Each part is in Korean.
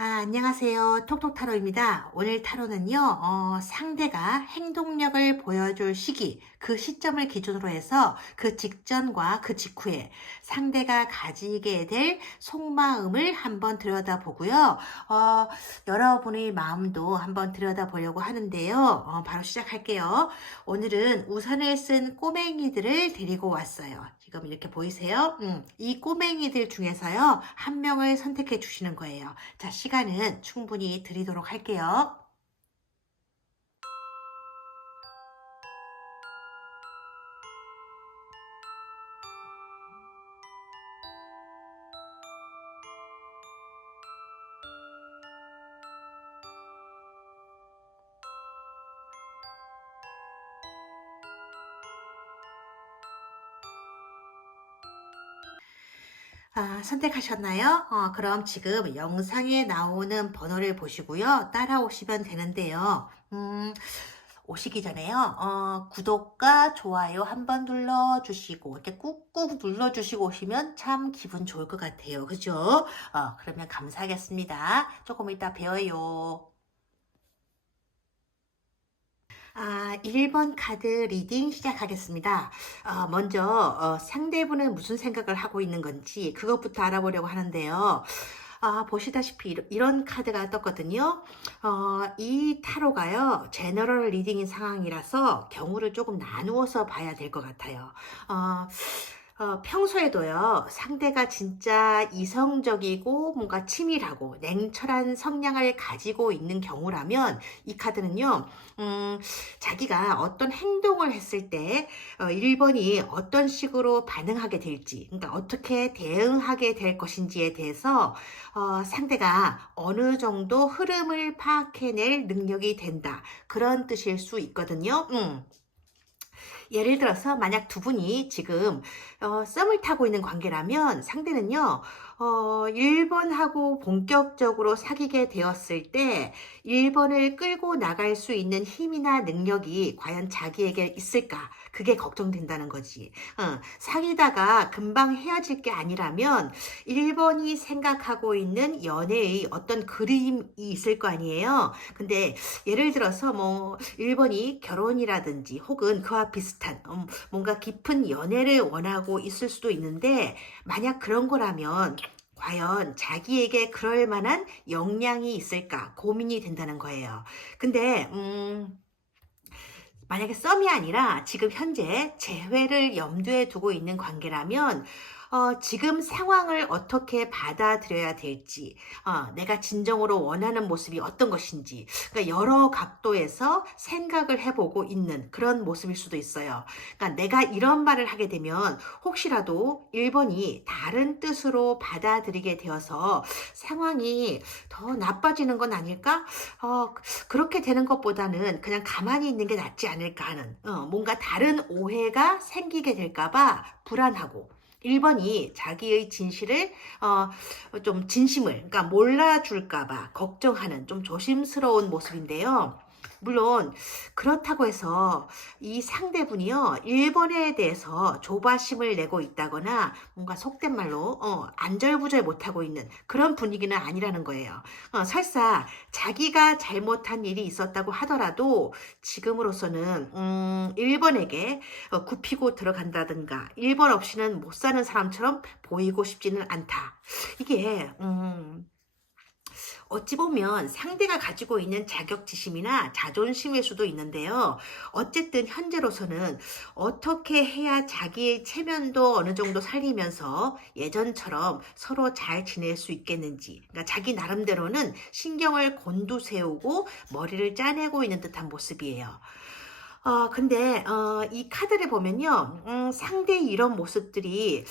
안녕하세요. 톡톡타로입니다. 오늘 타로는요, 상대가 행동력을 보여줄 시기, 그 시점을 기준으로 해서 그 직전과 그 직후에 상대가 가지게 될 속마음을 한번 들여다보고요. 여러분의 마음도 한번 들여다보려고 하는데요. 바로 시작할게요. 오늘은 우산을 쓴 꼬맹이들을 데리고 왔어요. 지금 이렇게 보이세요? 이 꼬맹이들 중에서요, 한 명을 선택해 주시는 거예요. 자, 시간은 충분히 드리도록 할게요. 선택하셨나요? 그럼 지금 영상에 나오는 번호를 보시고요. 따라오시면 되는데요. 오시기 전에요. 구독과 좋아요 한번 눌러주시고, 이렇게 꾹꾹 눌러주시고 오시면 참 기분 좋을 것 같아요. 그죠? 그러면 감사하겠습니다. 조금 이따 봬요. 1번 카드 리딩 시작하겠습니다. 먼저 상대분은 무슨 생각을 하고 있는 건지 그것부터 알아보려고 하는데요. 보시다시피 이런 카드가 떴거든요. 이 타로가요, 제너럴 리딩인 상황이라서 경우를 조금 나누어서 봐야 될 것 같아요. 평소에도요, 상대가 진짜 이성적이고 뭔가 치밀하고 냉철한 성향을 가지고 있는 경우라면 이 카드는요, 자기가 어떤 행동을 했을 때 1번이 어떤 식으로 반응하게 될지, 그러니까 어떻게 대응하게 될 것인지에 대해서 상대가 어느 정도 흐름을 파악해낼 능력이 된다. 그런 뜻일 수 있거든요. 예를 들어서 만약 두 분이 지금 썸을 타고 있는 관계라면 상대는요, 1번하고 본격적으로 사귀게 되었을 때 1번을 끌고 나갈 수 있는 힘이나 능력이 과연 자기에게 있을까? 그게 걱정된다는 거지. 사귀다가 금방 헤어질 게 아니라면 1번이 생각하고 있는 연애의 어떤 그림이 있을 거 아니에요. 근데 예를 들어서 뭐 1번이 결혼이라든지 혹은 그와 비슷한 뭔가 깊은 연애를 원하고 있을 수도 있는데, 만약 그런 거라면 과연 자기에게 그럴 만한 역량이 있을까 고민이 된다는 거예요. 근데 만약에 썸이 아니라 지금 현재 재회를 염두에 두고 있는 관계라면 지금 상황을 어떻게 받아들여야 될지, 내가 진정으로 원하는 모습이 어떤 것인지, 그러니까 여러 각도에서 생각을 해보고 있는 그런 모습일 수도 있어요. 그러니까 내가 이런 말을 하게 되면 혹시라도 1번이 다른 뜻으로 받아들이게 되어서 상황이 더 나빠지는 건 아닐까? 그렇게 되는 것보다는 그냥 가만히 있는 게 낫지 않을까 하는, 뭔가 다른 오해가 생기게 될까봐 불안하고, 1번이 자기의 진실을 좀 진심을, 그러니까 몰라줄까봐 걱정하는 좀 조심스러운 모습인데요. 물론 그렇다고 해서 이 상대분이요, 1번에 대해서 조바심을 내고 있다거나 뭔가 속된 말로 안절부절 못하고 있는 그런 분위기는 아니라는 거예요. 설사 자기가 잘못한 일이 있었다고 하더라도 지금으로서는 1번에게 굽히고 들어간다든가 1번 없이는 못 사는 사람처럼 보이고 싶지는 않다. 이게 어찌 보면 상대가 가지고 있는 자격지심이나 자존심일 수도 있는데요. 어쨌든 현재로서는 어떻게 해야 자기의 체면도 어느 정도 살리면서 예전처럼 서로 잘 지낼 수 있겠는지, 그러니까 자기 나름대로는 신경을 곤두세우고 머리를 짜내고 있는 듯한 모습이에요. 근데 이 카드를 보면요, 상대의 이런 모습들이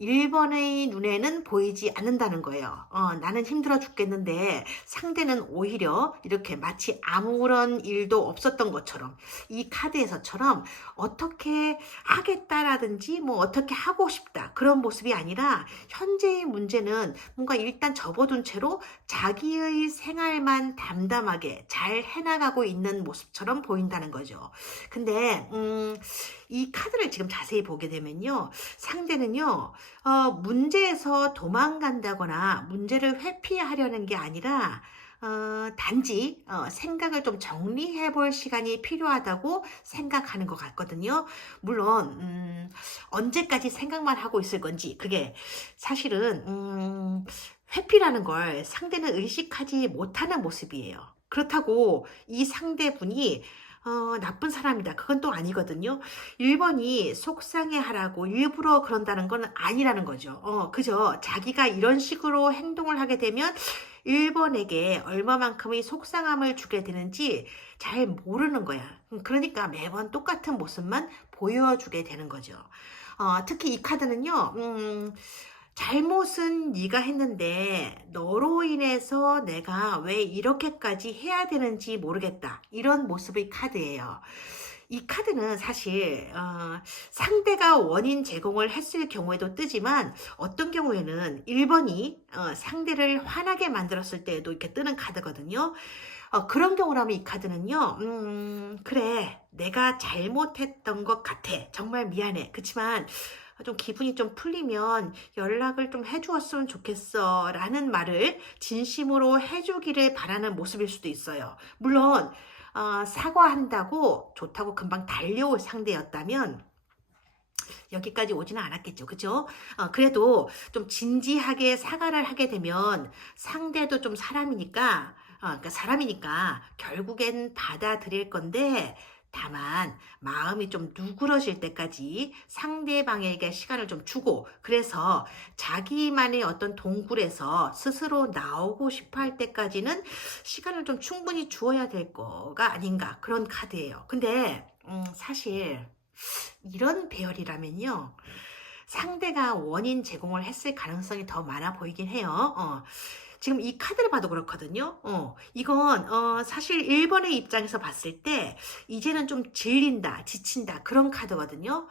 1번의 눈에는 보이지 않는다는 거예요. 나는 힘들어 죽겠는데 상대는 오히려 이렇게 마치 아무런 일도 없었던 것처럼, 이 카드에서처럼 어떻게 하겠다라든지 뭐 어떻게 하고 싶다 그런 모습이 아니라 현재의 문제는 뭔가 일단 접어둔 채로 자기의 생활만 담담하게 잘 해나가고 있는 모습처럼 보인다는 거죠. 근데 이 카드를 지금 자세히 보게 되면요. 상대는요, 문제에서 도망간다거나 문제를 회피하려는 게 아니라, 단지, 생각을 좀 정리해 볼 시간이 필요하다고 생각하는 것 같거든요. 물론, 언제까지 생각만 하고 있을 건지, 그게 사실은, 회피라는 걸 상대는 의식하지 못하는 모습이에요. 그렇다고 이 상대분이 나쁜 사람이다. 그건 또 아니거든요. 1번이 속상해 하라고 일부러 그런다는 건 아니라는 거죠. 그저 자기가 이런 식으로 행동을 하게 되면 1번에게 얼마만큼의 속상함을 주게 되는지 잘 모르는 거야. 그러니까 매번 똑같은 모습만 보여주게 되는 거죠. 특히 이 카드는요, 잘못은 네가 했는데 너로 인해서 내가 왜 이렇게까지 해야 되는지 모르겠다. 이런 모습의 카드예요. 이 카드는 사실 상대가 원인 제공을 했을 경우에도 뜨지만 어떤 경우에는 1번이 상대를 화나게 만들었을 때에도 이렇게 뜨는 카드거든요. 그런 경우라면 이 카드는요, 그래, 내가 잘못했던 것 같아. 정말 미안해. 그렇지만 좀 기분이 좀 풀리면 연락을 좀 해주었으면 좋겠어 라는 말을 진심으로 해주기를 바라는 모습일 수도 있어요. 물론 사과한다고 좋다고 금방 달려올 상대였다면 여기까지 오지는 않았겠죠. 그죠? 그래도 좀 진지하게 사과를 하게 되면 상대도 좀 사람이니까, 그러니까 사람이니까 결국엔 받아들일 건데, 다만 마음이 좀 누그러질 때까지 상대방에게 시간을 좀 주고, 그래서 자기만의 어떤 동굴에서 스스로 나오고 싶어 할 때까지는 시간을 좀 충분히 주어야 될 거가 아닌가, 그런 카드예요. 근데 사실 이런 배열이라면요, 상대가 원인 제공을 했을 가능성이 더 많아 보이긴 해요. 지금 이 카드를 봐도 그렇거든요. 이건 사실 1번의 입장에서 봤을 때 이제는 좀 질린다, 지친다, 그런 카드거든요.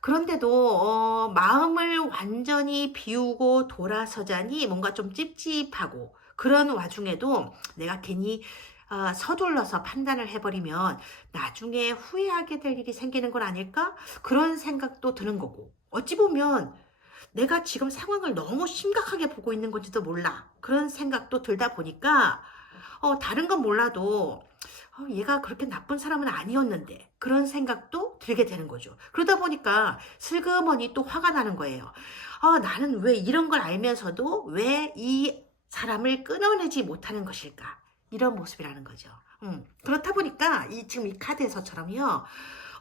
그런데도 마음을 완전히 비우고 돌아서자니 뭔가 좀 찝찝하고, 그런 와중에도 내가 괜히 서둘러서 판단을 해버리면 나중에 후회하게 될 일이 생기는 건 아닐까? 그런 생각도 드는 거고, 어찌 보면 내가 지금 상황을 너무 심각하게 보고 있는 건지도 몰라. 그런 생각도 들다 보니까 다른 건 몰라도 얘가 그렇게 나쁜 사람은 아니었는데, 그런 생각도 들게 되는 거죠. 그러다 보니까 슬그머니 또 화가 나는 거예요. 나는 왜 이런 걸 알면서도 왜 이 사람을 끊어내지 못하는 것일까? 이런 모습이라는 거죠. 그렇다 보니까 지금 이 카드에서처럼요,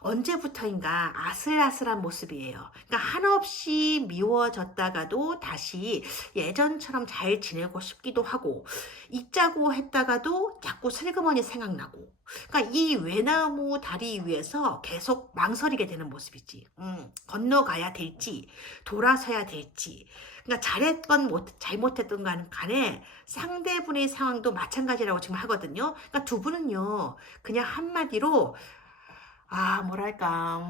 언제부터인가 아슬아슬한 모습이에요. 그러니까 한없이 미워졌다가도 다시 예전처럼 잘 지내고 싶기도 하고, 잊자고 했다가도 자꾸 슬그머니 생각나고, 그러니까 이 외나무 다리 위에서 계속 망설이게 되는 모습이지. 건너가야 될지 돌아서야 될지, 그러니까 잘했건 잘못했던 간에 상대분의 상황도 마찬가지라고 지금 하거든요. 그러니까 두 분은요, 그냥 한마디로 뭐랄까,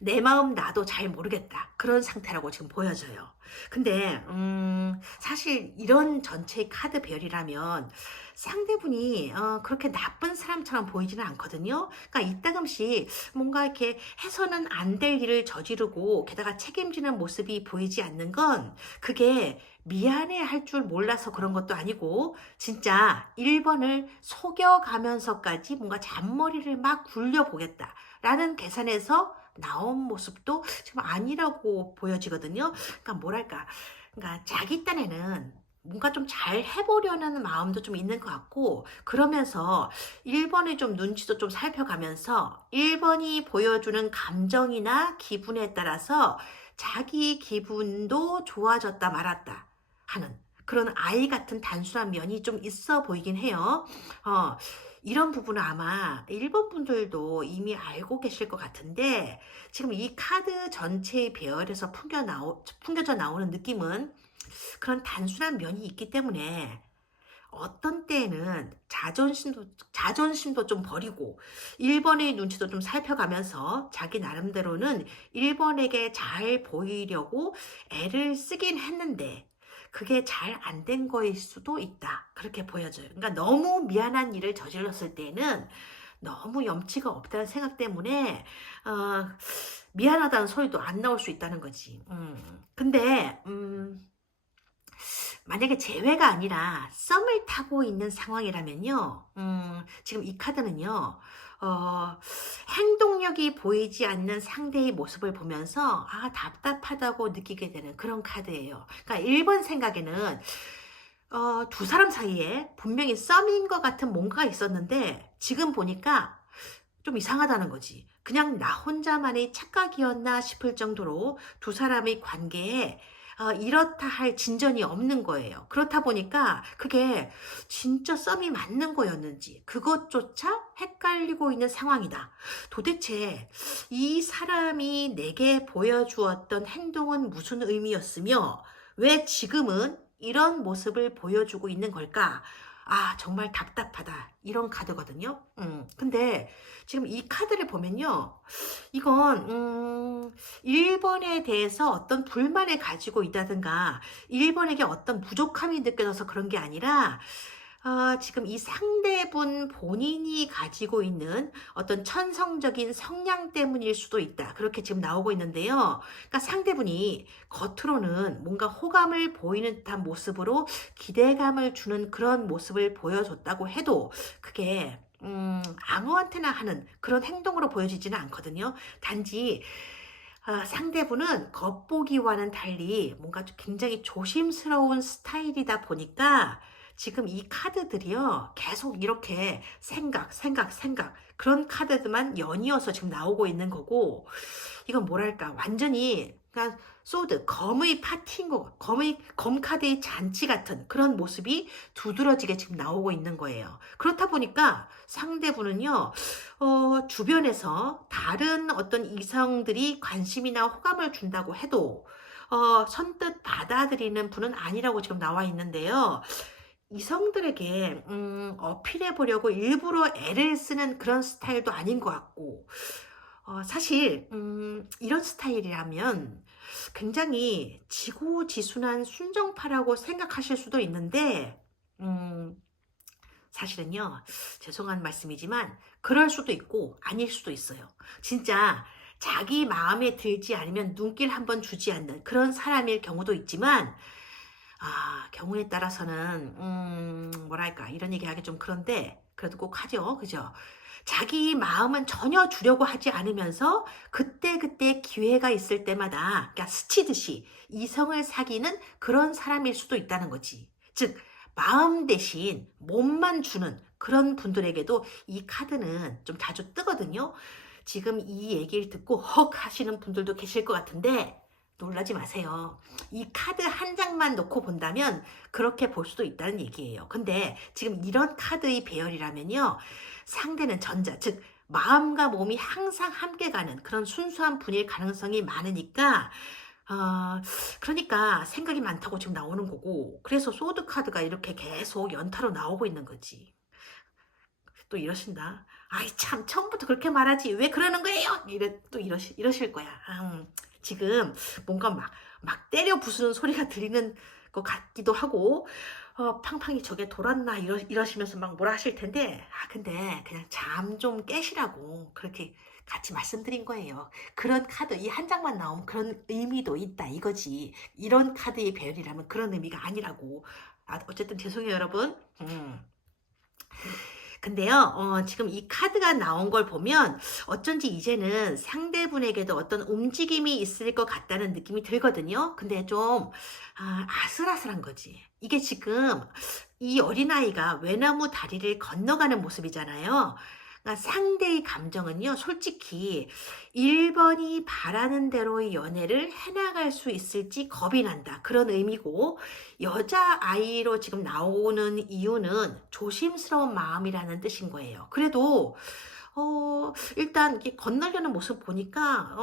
내 마음 나도 잘 모르겠다, 그런 상태라고 지금 보여져요. 근데 사실 이런 전체의 카드 배열이라면 상대분이 그렇게 나쁜 사람처럼 보이지는 않거든요. 그러니까 이따금씩 뭔가 이렇게 해서는 안 될 일을 저지르고 게다가 책임지는 모습이 보이지 않는 건, 그게 미안해 할 줄 몰라서 그런 것도 아니고, 진짜 1번을 속여가면서까지 뭔가 잔머리를 막 굴려보겠다 라는 계산에서 나온 모습도 지금 아니라고 보여지거든요. 그러니까 뭐랄까, 그러니까 자기 딴에는 뭔가 좀 잘 해보려는 마음도 좀 있는 것 같고, 그러면서 1번의 좀 눈치도 좀 살펴가면서 1번이 보여주는 감정이나 기분에 따라서 자기 기분도 좋아졌다 말았다 하는 그런 아이 같은 단순한 면이 좀 있어 보이긴 해요. 이런 부분은 아마 1번 분들도 이미 알고 계실 것 같은데, 지금 이 카드 전체의 배열에서 풍겨져 나오는 느낌은 그런 단순한 면이 있기 때문에 어떤 때에는 자존심도 좀 버리고 1번의 눈치도 좀 살펴가면서 자기 나름대로는 1번에게 잘 보이려고 애를 쓰긴 했는데 그게 잘 안 된 거일 수도 있다, 그렇게 보여져요. 그러니까 너무 미안한 일을 저질렀을 때는 너무 염치가 없다는 생각 때문에 미안하다는 소리도 안 나올 수 있다는 거지. 근데 만약에 재회가 아니라 썸을 타고 있는 상황이라면요. 지금 이 카드는요. 행동력이 보이지 않는 상대의 모습을 보면서 답답하다고 느끼게 되는 그런 카드예요. 그러니까 1번 생각에는 두 사람 사이에 분명히 썸인 것 같은 뭔가가 있었는데 지금 보니까 좀 이상하다는 거지. 그냥 나 혼자만의 착각이었나 싶을 정도로 두 사람의 관계에 이렇다 할 진전이 없는 거예요. 그렇다 보니까 그게 진짜 썸이 맞는 거였는지 그것조차 헷갈리고 있는 상황이다. 도대체 이 사람이 내게 보여주었던 행동은 무슨 의미였으며 왜 지금은 이런 모습을 보여주고 있는 걸까? 정말 답답하다. 이런 카드거든요. 근데 지금 이 카드를 보면요. 이건 1번에 대해서 어떤 불만을 가지고 있다든가 1번에게 어떤 부족함이 느껴져서 그런 게 아니라 지금 이 상대분 본인이 가지고 있는 어떤 천성적인 성향 때문일 수도 있다. 그렇게 지금 나오고 있는데요. 그러니까 상대분이 겉으로는 뭔가 호감을 보이는 듯한 모습으로 기대감을 주는 그런 모습을 보여줬다고 해도 그게 아무한테나 하는 그런 행동으로 보여지지는 않거든요. 단지 상대분은 겉보기와는 달리 뭔가 굉장히 조심스러운 스타일이다 보니까 지금 이 카드들이요 계속 이렇게 생각 그런 카드들만 연이어서 지금 나오고 있는 거고, 이건 뭐랄까 완전히 그러니까 소드 검의 파티인 거, 검 카드의 잔치 같은 그런 모습이 두드러지게 지금 나오고 있는 거예요. 그렇다 보니까 상대분은요 주변에서 다른 어떤 이성들이 관심이나 호감을 준다고 해도 선뜻 받아들이는 분은 아니라고 지금 나와 있는데요. 이성들에게 어필해 보려고 일부러 애를 쓰는 그런 스타일도 아닌 것 같고, 사실 이런 스타일이라면 굉장히 지고지순한 순정파라고 생각하실 수도 있는데 사실은요, 죄송한 말씀이지만 그럴 수도 있고 아닐 수도 있어요. 진짜 자기 마음에 들지 않으면 눈길 한번 주지 않는 그런 사람일 경우도 있지만, 경우에 따라서는 뭐랄까 이런 얘기하기 좀 그런데 그래도 꼭 하죠. 그죠? 자기 마음은 전혀 주려고 하지 않으면서 그때그때 기회가 있을 때마다 그러니까 스치듯이 이성을 사귀는 그런 사람일 수도 있다는 거지. 즉 마음 대신 몸만 주는 그런 분들에게도 이 카드는 좀 자주 뜨거든요. 지금 이 얘기를 듣고 헉 하시는 분들도 계실 것 같은데 놀라지 마세요. 이 카드 한 장만 놓고 본다면 그렇게 볼 수도 있다는 얘기예요. 근데 지금 이런 카드의 배열이라면요. 상대는 전자, 즉 마음과 몸이 항상 함께 가는 그런 순수한 분일 가능성이 많으니까 그러니까 생각이 많다고 지금 나오는 거고, 그래서 소드 카드가 이렇게 계속 연타로 나오고 있는 거지. 또 이러신다. 아이 참 처음부터 그렇게 말하지 왜 그러는 거예요? 또 이러실 거야. 지금 뭔가 막 때려 부수는 소리가 들리는 것 같기도 하고, 팡팡이 저게 돌았나 이러시면서 막 뭐라 하실 텐데, 근데 그냥 잠 좀 깨시라고 그렇게 같이 말씀드린 거예요. 그런 카드 이 한 장만 나오면 그런 의미도 있다 이거지. 이런 카드의 배열이라면 그런 의미가 아니라고. 어쨌든 죄송해요 여러분. 근데요, 지금 이 카드가 나온 걸 보면 어쩐지 이제는 상대분에게도 어떤 움직임이 있을 것 같다는 느낌이 들거든요. 근데 좀 아슬아슬한 거지. 이게 지금 이 어린아이가 외나무 다리를 건너가는 모습이잖아요. 그러니까 상대의 감정은요, 솔직히 1번이 바라는 대로의 연애를 해나갈 수 있을지 겁이 난다. 그런 의미고, 여자아이로 지금 나오는 이유는 조심스러운 마음이라는 뜻인 거예요. 그래도 일단 이렇게 건너려는 모습 보니까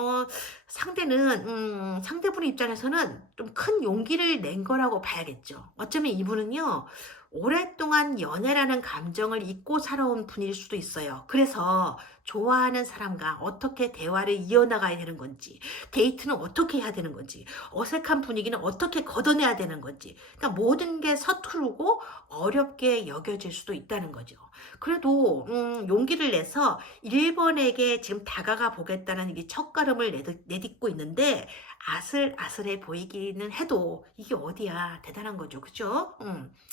상대분의 입장에서는 좀 큰 용기를 낸 거라고 봐야겠죠. 어쩌면 이분은요 오랫동안 연애라는 감정을 잊고 살아온 분일 수도 있어요. 그래서 좋아하는 사람과 어떻게 대화를 이어나가야 되는 건지, 데이트는 어떻게 해야 되는 건지, 어색한 분위기는 어떻게 걷어내야 되는 건지, 그러니까 모든 게 서투르고 어렵게 여겨질 수도 있다는 거죠. 그래도 용기를 내서 1번에게 지금 다가가 보겠다는 이 첫걸음을 내딛고 있는데 아슬아슬해 보이기는 해도 이게 어디야, 대단한 거죠. 그죠?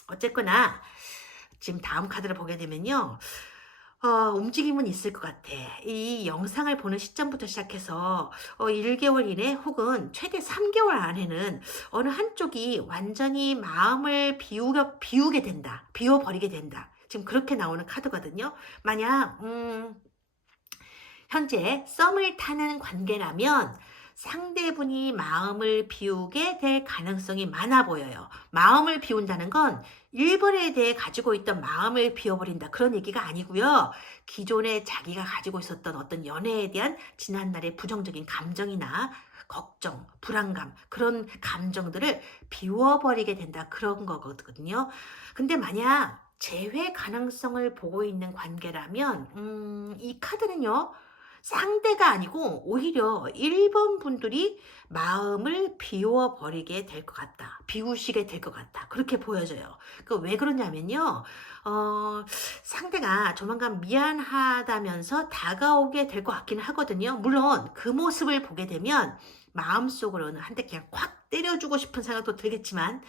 어쨌거나 지금 다음 카드를 보게 되면요. 움직임은 있을 것 같아. 이 영상을 보는 시점부터 시작해서 1개월 이내 혹은 최대 3개월 안에는 어느 한쪽이 완전히 마음을 비우게 된다. 비워버리게 된다. 지금 그렇게 나오는 카드거든요. 만약 현재 썸을 타는 관계라면 상대분이 마음을 비우게 될 가능성이 많아 보여요. 마음을 비운다는 건 1번에 대해 가지고 있던 마음을 비워버린다, 그런 얘기가 아니고요. 기존에 자기가 가지고 있었던 어떤 연애에 대한 지난날의 부정적인 감정이나 걱정, 불안감, 그런 감정들을 비워버리게 된다, 그런 거거든요. 근데 만약 재회 가능성을 보고 있는 관계라면 이 카드는요, 상대가 아니고 오히려 1번 분들이 마음을 비워버리게 될 것 같다. 비우시게 될 것 같다. 그렇게 보여져요. 왜 그러냐면요. 상대가 조만간 미안하다면서 다가오게 될 것 같기는 하거든요. 물론 그 모습을 보게 되면 마음속으로는 한 대 그냥 콱 때려주고 싶은 생각도 들겠지만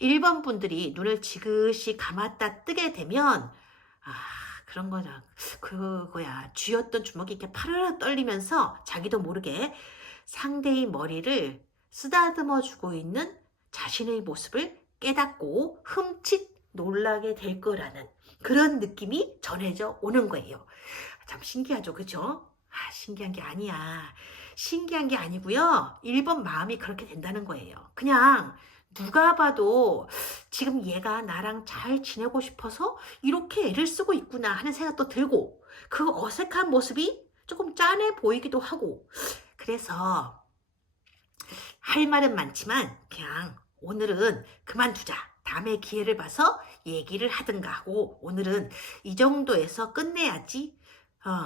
1번 분들이 눈을 지그시 감았다 뜨게 되면 그런 거냐. 그거야. 쥐었던 주먹이 이렇게 파르르 떨리면서 자기도 모르게 상대의 머리를 쓰다듬어 주고 있는 자신의 모습을 깨닫고 흠칫 놀라게 될 거라는 그런 느낌이 전해져 오는 거예요. 참 신기하죠. 그죠? 신기한 게 아니야. 신기한 게 아니고요. 1번 마음이 그렇게 된다는 거예요. 그냥 누가 봐도 지금 얘가 나랑 잘 지내고 싶어서 이렇게 애를 쓰고 있구나 하는 생각도 들고, 그 어색한 모습이 조금 짠해 보이기도 하고, 그래서 할 말은 많지만 그냥 오늘은 그만두자. 다음에 기회를 봐서 얘기를 하든가 하고, 오늘은 이 정도에서 끝내야지.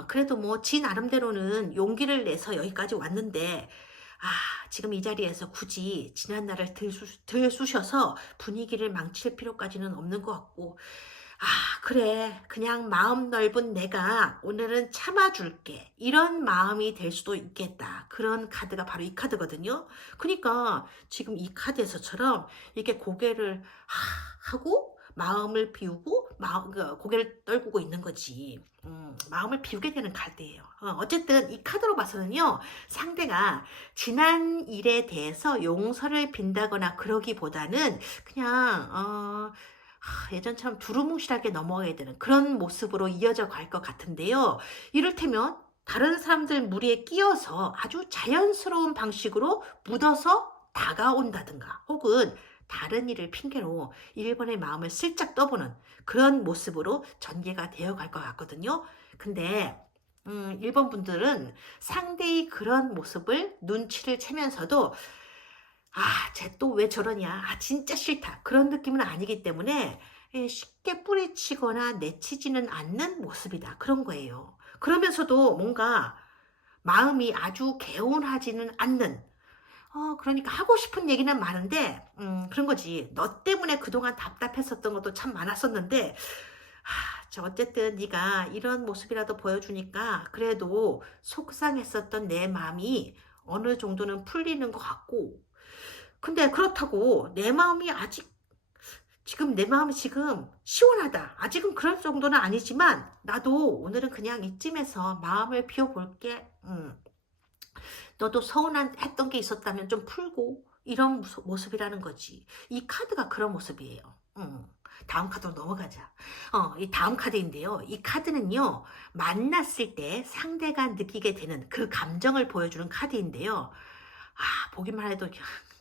그래도 뭐 지 나름대로는 용기를 내서 여기까지 왔는데 지금 이 자리에서 굳이 지난날을 들쑤셔서 분위기를 망칠 필요까지는 없는 것 같고, 그래, 그냥 마음 넓은 내가 오늘은 참아줄게, 이런 마음이 될 수도 있겠다. 그런 카드가 바로 이 카드거든요. 그러니까 지금 이 카드에서처럼 이렇게 고개를 하고 마음을 비우고 고개를 떨구고 있는 거지. 마음을 비우게 되는 카드예요. 어쨌든 이 카드로 봐서는요, 상대가 지난 일에 대해서 용서를 빈다거나 그러기보다는 그냥 예전처럼 두루뭉실하게 넘어가야 되는 그런 모습으로 이어져 갈 것 같은데요. 이를테면 다른 사람들 무리에 끼어서 아주 자연스러운 방식으로 묻어서 다가온다든가, 혹은 다른 일을 핑계로 1번의 마음을 슬쩍 떠보는 그런 모습으로 전개가 되어 갈 것 같거든요. 근데 1번 분들은 상대의 그런 모습을 눈치를 채면서도 쟤 또 왜 저러냐, 진짜 싫다, 그런 느낌은 아니기 때문에 쉽게 뿌리치거나 내치지는 않는 모습이다, 그런 거예요. 그러면서도 뭔가 마음이 아주 개운하지는 않는, 그러니까 하고 싶은 얘기는 많은데 그런 거지. 너 때문에 그동안 답답했었던 것도 참 많았었는데 어쨌든 네가 이런 모습이라도 보여주니까 그래도 속상했었던 내 마음이 어느 정도는 풀리는 것 같고, 근데 그렇다고 내 마음이 지금 시원하다, 아직은 그럴 정도는 아니지만 나도 오늘은 그냥 이쯤에서 마음을 비워볼게. 너도 서운했던 게 있었다면 좀 풀고, 이런 모습이라는 거지. 이 카드가 그런 모습이에요. 다음 카드로 넘어가자. 이 다음 카드인데요. 이 카드는요, 만났을 때 상대가 느끼게 되는 그 감정을 보여주는 카드인데요. 보기만 해도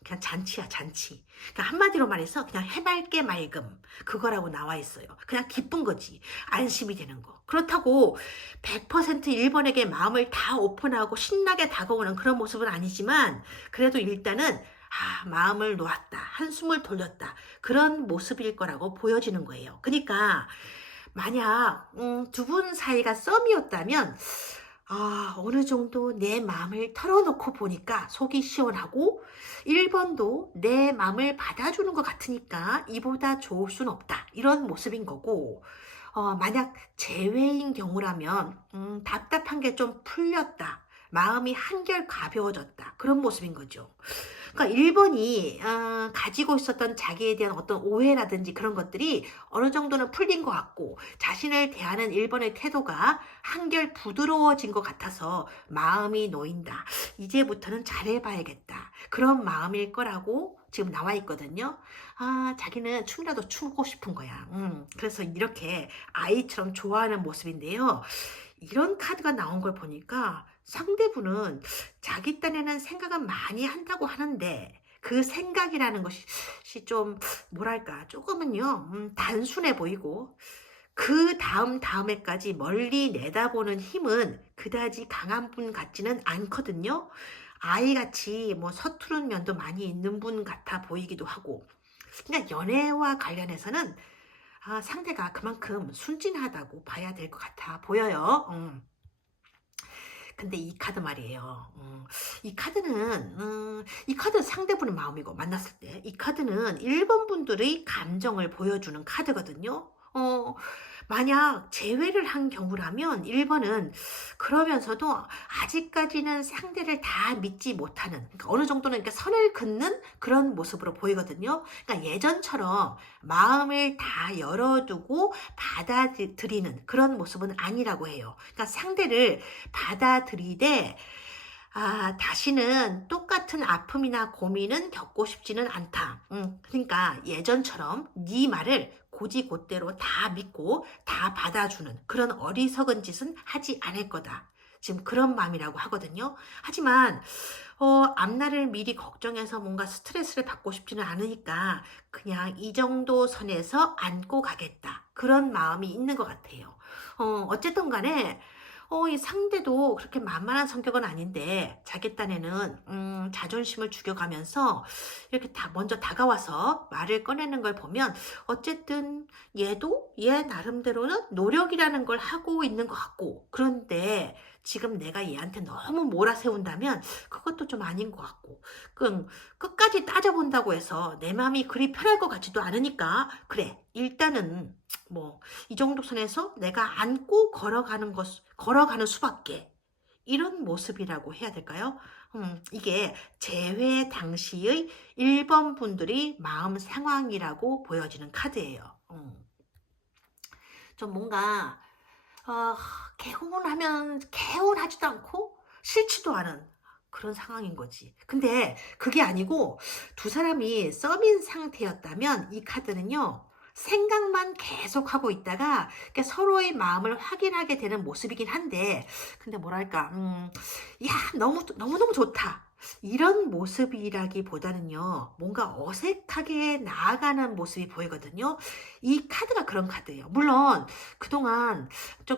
그냥 잔치야, 잔치. 그러니까 한마디로 말해서 그냥 해맑게 맑음, 그거라고 나와 있어요. 그냥 기쁜 거지. 안심이 되는 거. 그렇다고 100% 1번에게 마음을 다 오픈하고 신나게 다가오는 그런 모습은 아니지만, 그래도 일단은 마음을 놓았다, 한숨을 돌렸다, 그런 모습일 거라고 보여지는 거예요. 그러니까 만약 두 분 사이가 썸이었다면 어느 정도 내 마음을 털어놓고 보니까 속이 시원하고 1번도 내 마음을 받아주는 것 같으니까 이보다 좋을 순 없다. 이런 모습인 거고, 만약 재회인 경우라면 답답한 게 좀 풀렸다. 마음이 한결 가벼워졌다. 그런 모습인 거죠. 그러니까 1번이 가지고 있었던 자기에 대한 어떤 오해라든지 그런 것들이 어느 정도는 풀린 것 같고 자신을 대하는 1번의 태도가 한결 부드러워진 것 같아서 마음이 놓인다. 이제부터는 잘해봐야겠다. 그런 마음일 거라고 지금 나와 있거든요. 자기는 춤이라도 추고 싶은 거야. 그래서 이렇게 아이처럼 좋아하는 모습인데요. 이런 카드가 나온 걸 보니까 상대분은 자기 딴에는 생각은 많이 한다고 하는데 그 생각이라는 것이 좀 뭐랄까 조금은요 단순해 보이고 그 다음에까지 멀리 내다보는 힘은 그다지 강한 분 같지는 않거든요. 아이같이 뭐 서투른 면도 많이 있는 분 같아 보이기도 하고, 그러니까 연애와 관련해서는 상대가 그만큼 순진하다고 봐야 될 것 같아 보여요. 근데 이 카드 말이에요. 이 카드는 상대분의 마음이고, 만났을 때. 이 카드는 1번 분들의 감정을 보여주는 카드거든요. 만약 재회를 한 경우라면 1번은 그러면서도 아직까지는 상대를 다 믿지 못하는, 그러니까 어느 정도는 이렇게 선을 긋는 그런 모습으로 보이거든요. 그러니까 예전처럼 마음을 다 열어두고 받아들이는 그런 모습은 아니라고 해요. 그러니까 상대를 받아들이되 다시는 똑같은 아픔이나 고민은 겪고 싶지는 않다. 그러니까 예전처럼 네 말을 고지고대로 다 믿고 다 받아주는 그런 어리석은 짓은 하지 않을 거다. 지금 그런 마음이라고 하거든요. 하지만 앞날을 미리 걱정해서 뭔가 스트레스를 받고 싶지는 않으니까 그냥 이 정도 선에서 안고 가겠다. 그런 마음이 있는 것 같아요. 어쨌든 간에 이 상대도 그렇게 만만한 성격은 아닌데 자기 딴에는 자존심을 죽여가면서 이렇게 먼저 다가와서 말을 꺼내는 걸 보면 어쨌든 얘도 얘 나름대로는 노력이라는 걸 하고 있는 것 같고, 그런데 지금 내가 얘한테 너무 몰아세운다면 그것도 좀 아닌 것 같고, 끝까지 따져본다고 해서 내 마음이 그리 편할 것 같지도 않으니까 그래 일단은 뭐 이 정도 선에서 내가 안고 걸어가는 수밖에, 이런 모습이라고 해야 될까요? 이게 재회 당시의 1번 분들이 마음 상황이라고 보여지는 카드예요. 좀 뭔가 어, 개운하지도 않고 싫지도 않은 그런 상황인 거지. 근데 그게 아니고 두 사람이 썸인 상태였다면 이 카드는요, 생각만 계속 하고 있다가 서로의 마음을 확인하게 되는 모습이긴 한데, 근데 뭐랄까, 야, 너무너무 좋다. 이런 모습이라기보다는요, 뭔가 어색하게 나아가는 모습이 보이거든요. 이 카드가 그런 카드예요. 물론, 그동안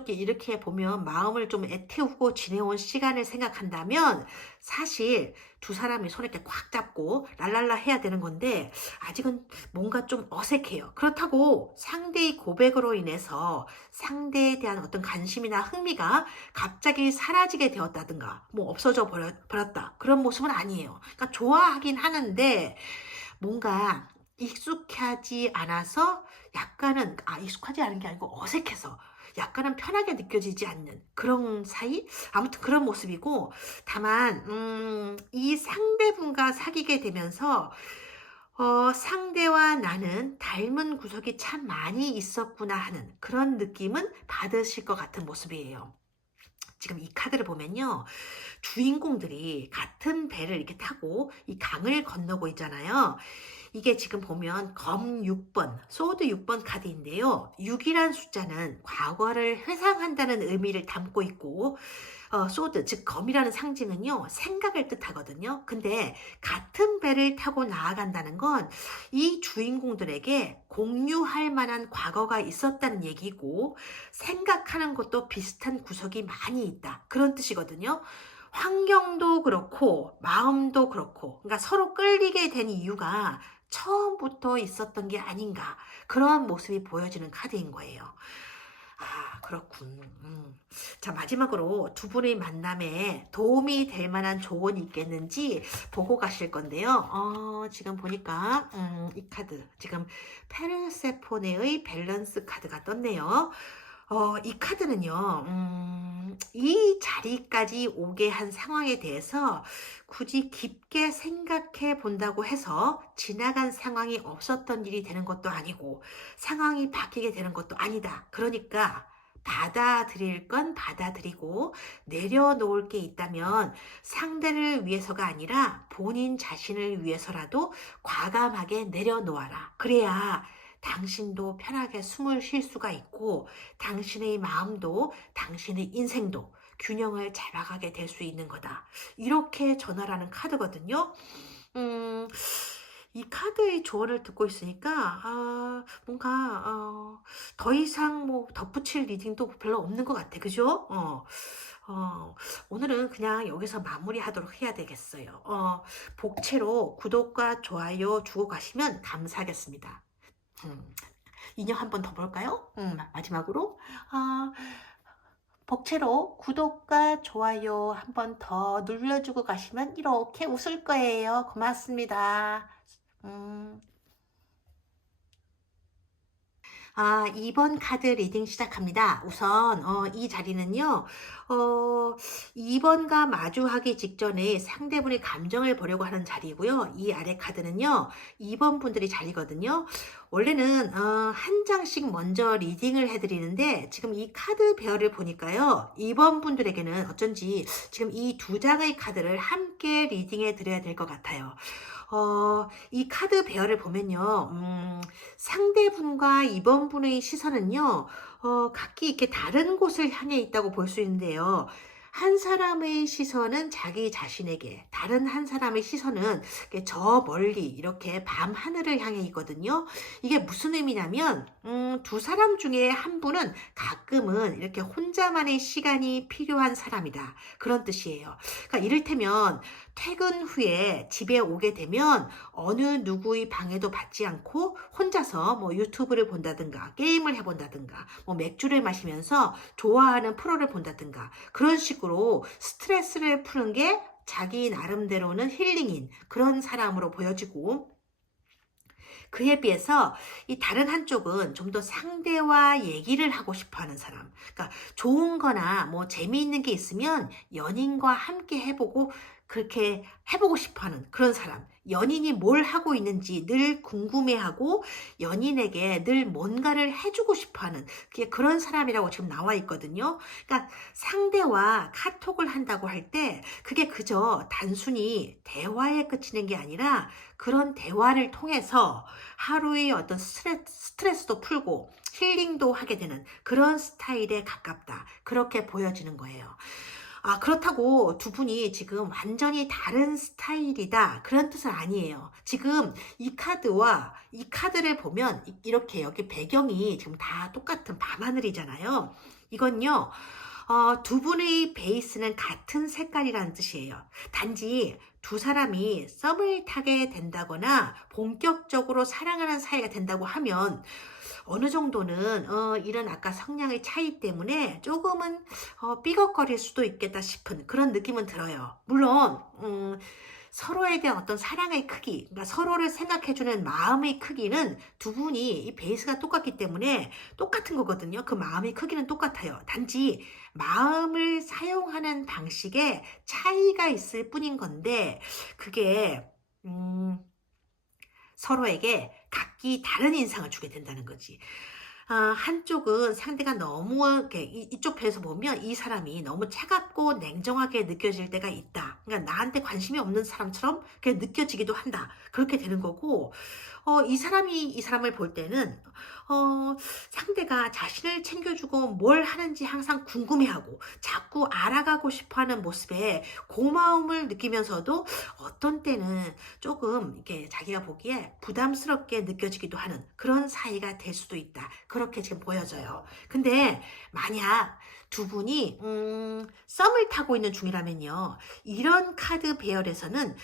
이렇게 보면 마음을 좀 애태우고 지내온 시간을 생각한다면, 사실 두 사람이 손에 이렇게 꽉 잡고 랄랄라 해야 되는 건데, 아직은 뭔가 좀 어색해요. 그렇다고 상대의 고백으로 인해서 상대에 대한 어떤 관심이나 흥미가 갑자기 사라지게 되었다든가 뭐 없어져 버렸다, 그런 모습은 아니에요. 그러니까 좋아하긴 하는데 뭔가 익숙하지 않아서 약간은 익숙하지 않은 게 아니고 어색해서 약간은 편하게 느껴지지 않는 그런 사이? 아무튼 그런 모습이고, 다만 이 상대분과 사귀게 되면서 상대와 나는 닮은 구석이 참 많이 있었구나 하는 그런 느낌은 받으실 것 같은 모습이에요. 지금 이 카드를 보면요, 주인공들이 같은 배를 이렇게 타고 이 강을 건너고 있잖아요. 이게 지금 보면 검 6번, 소드 6번 카드인데요. 6이란 숫자는 과거를 회상한다는 의미를 담고 있고, 소드, 즉 검이라는 상징은요, 생각을 뜻하거든요. 근데 같은 배를 타고 나아간다는 건 이 주인공들에게 공유할 만한 과거가 있었다는 얘기고, 생각하는 것도 비슷한 구석이 많이 있다, 그런 뜻이거든요. 환경도 그렇고 마음도 그렇고, 그러니까 서로 끌리게 된 이유가 처음부터 있었던 게 아닌가, 그러한 모습이 보여지는 카드인 거예요. 그렇군. 자, 마지막으로 두 분의 만남에 도움이 될 만한 조언이 있겠는지 보고 가실 건데요. 지금 보니까, 이 카드, 지금 페르세포네의 밸런스 카드가 떴네요. 이 카드는요, 이 자리까지 오게 한 상황에 대해서 굳이 깊게 생각해 본다고 해서 지나간 상황이 없었던 일이 되는 것도 아니고 상황이 바뀌게 되는 것도 아니다. 그러니까 받아들일 건 받아들이고 내려놓을 게 있다면 상대를 위해서가 아니라 본인 자신을 위해서라도 과감하게 내려놓아라. 그래야 당신도 편하게 숨을 쉴 수가 있고 당신의 마음도 당신의 인생도 균형을 잡아가게 될 수 있는 거다. 이렇게 전하라는 카드거든요. 음, 이 카드의 조언을 듣고 있으니까 뭔가 더 이상 뭐 덧붙일 리딩도 별로 없는 것 같아. 그죠? 오늘은 그냥 여기서 마무리하도록 해야 되겠어요. 복채로 구독과 좋아요 주고 가시면 감사하겠습니다. 인형 한 번 더 볼까요? 마지막으로 복채로 구독과 좋아요 한 번 더 눌러주고 가시면 이렇게 웃을 거예요. 고맙습니다. 2번 카드 리딩 시작합니다. 우선 이 자리는요. 2번과 마주하기 직전에 상대분의 감정을 보려고 하는 자리고요. 이 아래 카드는요. 2번 분들이 자리거든요. 원래는 한 장씩 먼저 리딩을 해드리는데 지금 이 카드 배열을 보니까요. 2번 분들에게는 어쩐지 지금 이 두 장의 카드를 함께 리딩해 드려야 될 것 같아요. 이 카드 배열을 보면요, 상대분과 이번 분의 시선은요, 각기 이렇게 다른 곳을 향해 있다고 볼 수 있는데요. 한 사람의 시선은 자기 자신에게, 다른 한 사람의 시선은 이렇게 저 멀리 이렇게 밤 하늘을 향해 있거든요. 이게 무슨 의미냐면, 두 사람 중에 한 분은 가끔은 이렇게 혼자만의 시간이 필요한 사람이다. 그런 뜻이에요. 그러니까 이를테면 퇴근 후에 집에 오게 되면 어느 누구의 방해도 받지 않고 혼자서 뭐 유튜브를 본다든가 게임을 해본다든가 뭐 맥주를 마시면서 좋아하는 프로를 본다든가 그런 식으로 스트레스를 푸는 게 자기 나름대로는 힐링인 그런 사람으로 보여지고 그에 비해서 이 다른 한쪽은 좀 더 상대와 얘기를 하고 싶어 하는 사람. 그러니까 좋은 거나 뭐 재미있는 게 있으면 연인과 함께 해보고 그렇게 해보고 싶어 하는 그런 사람. 연인이 뭘 하고 있는지 늘 궁금해하고 연인에게 늘 뭔가를 해주고 싶어 하는 그런 사람이라고 지금 나와 있거든요. 그러니까 상대와 카톡을 한다고 할 때 그게 그저 단순히 대화에 그치는 게 아니라 그런 대화를 통해서 하루의 어떤 스트레스도 풀고 힐링도 하게 되는 그런 스타일에 가깝다. 그렇게 보여지는 거예요. 그렇다고 두 분이 지금 완전히 다른 스타일이다. 그런 뜻은 아니에요. 지금 이 카드와 이 카드를 보면 이렇게 여기 배경이 지금 다 똑같은 밤하늘이잖아요. 이건요. 두 분의 베이스는 같은 색깔이라는 뜻이에요. 단지 두 사람이 썸을 타게 된다거나 본격적으로 사랑하는 사이가 된다고 하면 어느 정도는 이런 아까 성향의 차이 때문에 조금은 삐걱거릴 수도 있겠다 싶은 그런 느낌은 들어요. 물론 서로에 대한 어떤 사랑의 크기, 그러니까 서로를 생각해주는 마음의 크기는 두 분이 이 베이스가 똑같기 때문에 똑같은 거거든요. 그 마음의 크기는 똑같아요. 단지 마음을 사용하는 방식에 차이가 있을 뿐인 건데 그게 서로에게 각기 다른 인상을 주게 된다는 거지. 한쪽은 상대가 너무 이렇게 이쪽 편에서 보면 이 사람이 너무 차갑고 냉정하게 느껴질 때가 있다. 그러니까 나한테 관심이 없는 사람처럼 그렇게 느껴지기도 한다. 그렇게 되는 거고 이 사람이 이 사람을 볼 때는 상대가 자신을 챙겨주고 뭘 하는지 항상 궁금해하고 자꾸 알아가고 싶어하는 모습에 고마움을 느끼면서도 어떤 때는 조금 이렇게 자기가 보기에 부담스럽게 느껴지기도 하는 그런 사이가 될 수도 있다. 그렇게 지금 보여져요. 근데 만약 두 분이 썸을 타고 있는 중이라면요. 이런 카드 배열에서는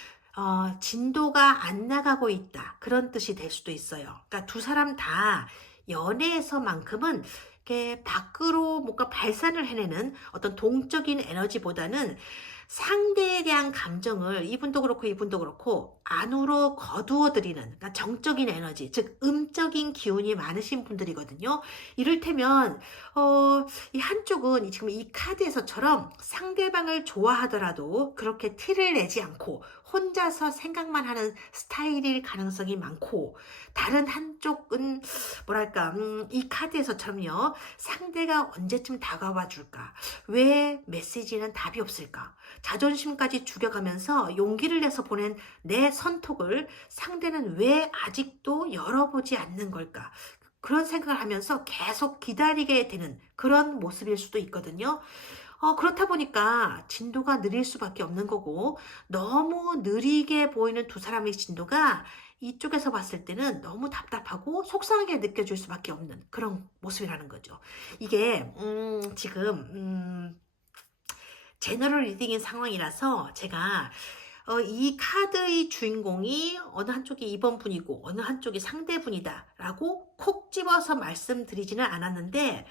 진도가 안 나가고 있다. 그런 뜻이 될 수도 있어요. 그러니까 두 사람 다 연애에서만큼은 이렇게 밖으로 뭔가 발산을 해내는 어떤 동적인 에너지보다는 상대에 대한 감정을 이분도 그렇고 이분도 그렇고 안으로 거두어들이는, 그러니까 정적인 에너지, 즉 음적인 기운이 많으신 분들이거든요. 이를테면 이 한쪽은 지금 이 카드에서처럼 상대방을 좋아하더라도 그렇게 티를 내지 않고 혼자서 생각만 하는 스타일일 가능성이 많고, 다른 한쪽은 뭐랄까 이 카드에서처럼요, 상대가 언제쯤 다가와 줄까, 왜 메시지는 답이 없을까, 자존심까지 죽여가면서 용기를 내서 보낸 내 선톡을 상대는 왜 아직도 열어보지 않는 걸까, 그런 생각을 하면서 계속 기다리게 되는 그런 모습일 수도 있거든요. 그렇다 보니까 진도가 느릴 수밖에 없는 거고, 너무 느리게 보이는 두 사람의 진도가 이쪽에서 봤을 때는 너무 답답하고 속상하게 느껴질 수밖에 없는 그런 모습이라는 거죠. 이게 지금 제너럴 리딩인 상황이라서 제가 이 카드의 주인공이 어느 한쪽이 2번 분이고 어느 한쪽이 상대분이다 라고 콕 집어서 말씀드리지는 않았는데,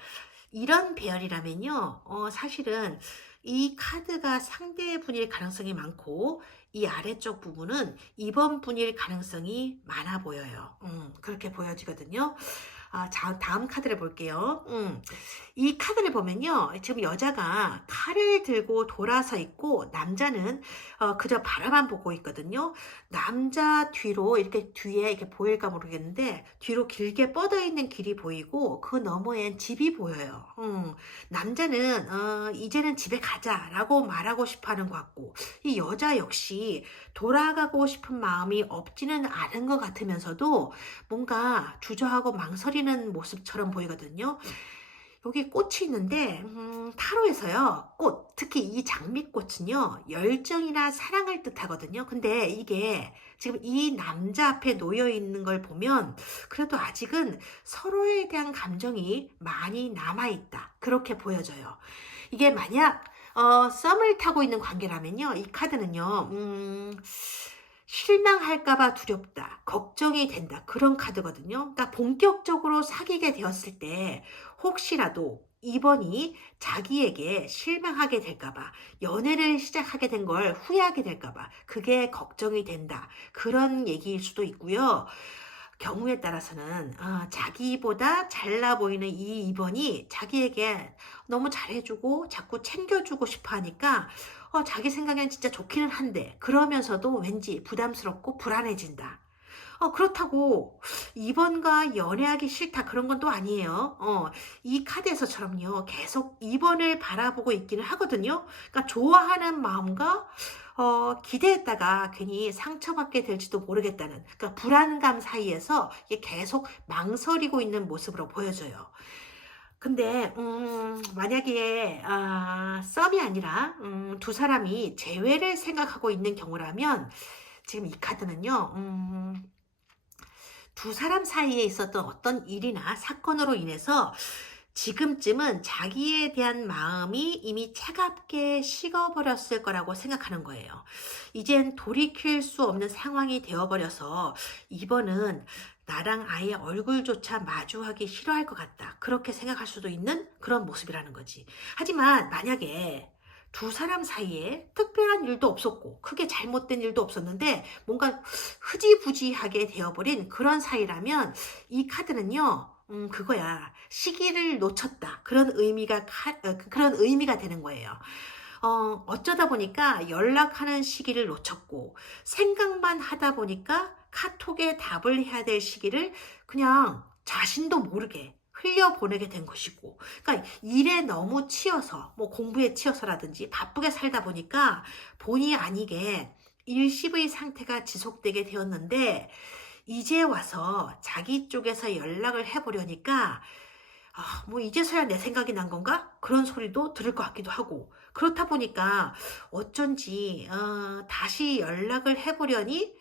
이런 배열이라면요, 사실은 이 카드가 상대분일 가능성이 많고 이 아래쪽 부분은 2번 분일 가능성이 많아 보여요. 그렇게 보여지거든요. 다음 카드를 볼게요. 이 카드를 보면요, 지금 여자가 칼을 들고 돌아서 있고 남자는 그저 바라만 보고 있거든요. 남자 뒤로 이렇게 뒤에 이렇게 보일까 모르겠는데 뒤로 길게 뻗어 있는 길이 보이고 그 너머엔 집이 보여요. 남자는 이제는 집에 가자라고 말하고 싶어하는 것 같고, 이 여자 역시 돌아가고 싶은 마음이 없지는 않은 것 같으면서도 뭔가 주저하고 망설이는 모습처럼 보이거든요. 여기 꽃이 있는데 타로에서요, 꽃, 특히 이 장미꽃은요 열정이나 사랑을 뜻하거든요. 근데 이게 지금 이 남자 앞에 놓여 있는 걸 보면 그래도 아직은 서로에 대한 감정이 많이 남아있다, 그렇게 보여져요. 이게 만약 썸을 타고 있는 관계라면요, 이 카드는요 실망할까봐 두렵다, 걱정이 된다, 그런 카드거든요. 그러니까 본격적으로 사귀게 되었을 때 혹시라도 2번이 자기에게 실망하게 될까봐, 연애를 시작하게 된 걸 후회하게 될까봐 그게 걱정이 된다, 그런 얘기일 수도 있고요. 경우에 따라서는 자기보다 잘나 보이는 이 2번이 자기에게 너무 잘해주고 자꾸 챙겨주고 싶어 하니까 자기 생각엔 진짜 좋기는 한데 그러면서도 왠지 부담스럽고 불안해진다. 그렇다고 2번과 연애하기 싫다, 그런 건 또 아니에요. 이 카드에서처럼요, 계속 2번을 바라보고 있기는 하거든요. 그러니까 좋아하는 마음과 기대했다가 괜히 상처받게 될지도 모르겠다는, 그러니까 불안감 사이에서 이게 계속 망설이고 있는 모습으로 보여져요. 근데 만약에 썸이 아니라 두 사람이 재회를 생각하고 있는 경우라면, 지금 이 카드는요, 두 사람 사이에 있었던 어떤 일이나 사건으로 인해서 지금쯤은 자기에 대한 마음이 이미 차갑게 식어버렸을 거라고 생각하는 거예요. 이젠 돌이킬 수 없는 상황이 되어버려서 이번은 나랑 아예 얼굴조차 마주하기 싫어할 것 같다, 그렇게 생각할 수도 있는 그런 모습이라는 거지. 하지만 만약에 두 사람 사이에 특별한 일도 없었고 크게 잘못된 일도 없었는데 뭔가 흐지부지하게 되어버린 그런 사이라면, 이 카드는요 그거야, 시기를 놓쳤다, 그런 그런 의미가 되는 거예요. 어쩌다 보니까 연락하는 시기를 놓쳤고 생각만 하다 보니까 카톡에 답을 해야 될 시기를 그냥 자신도 모르게 흘려보내게 된 것이고, 그러니까 일에 너무 치여서, 뭐 공부에 치여서라든지 바쁘게 살다 보니까 본의 아니게 일십의 상태가 지속되게 되었는데, 이제 와서 자기 쪽에서 연락을 해보려니까 뭐 이제서야 내 생각이 난 건가? 그런 소리도 들을 것 같기도 하고, 그렇다 보니까 어쩐지 다시 연락을 해보려니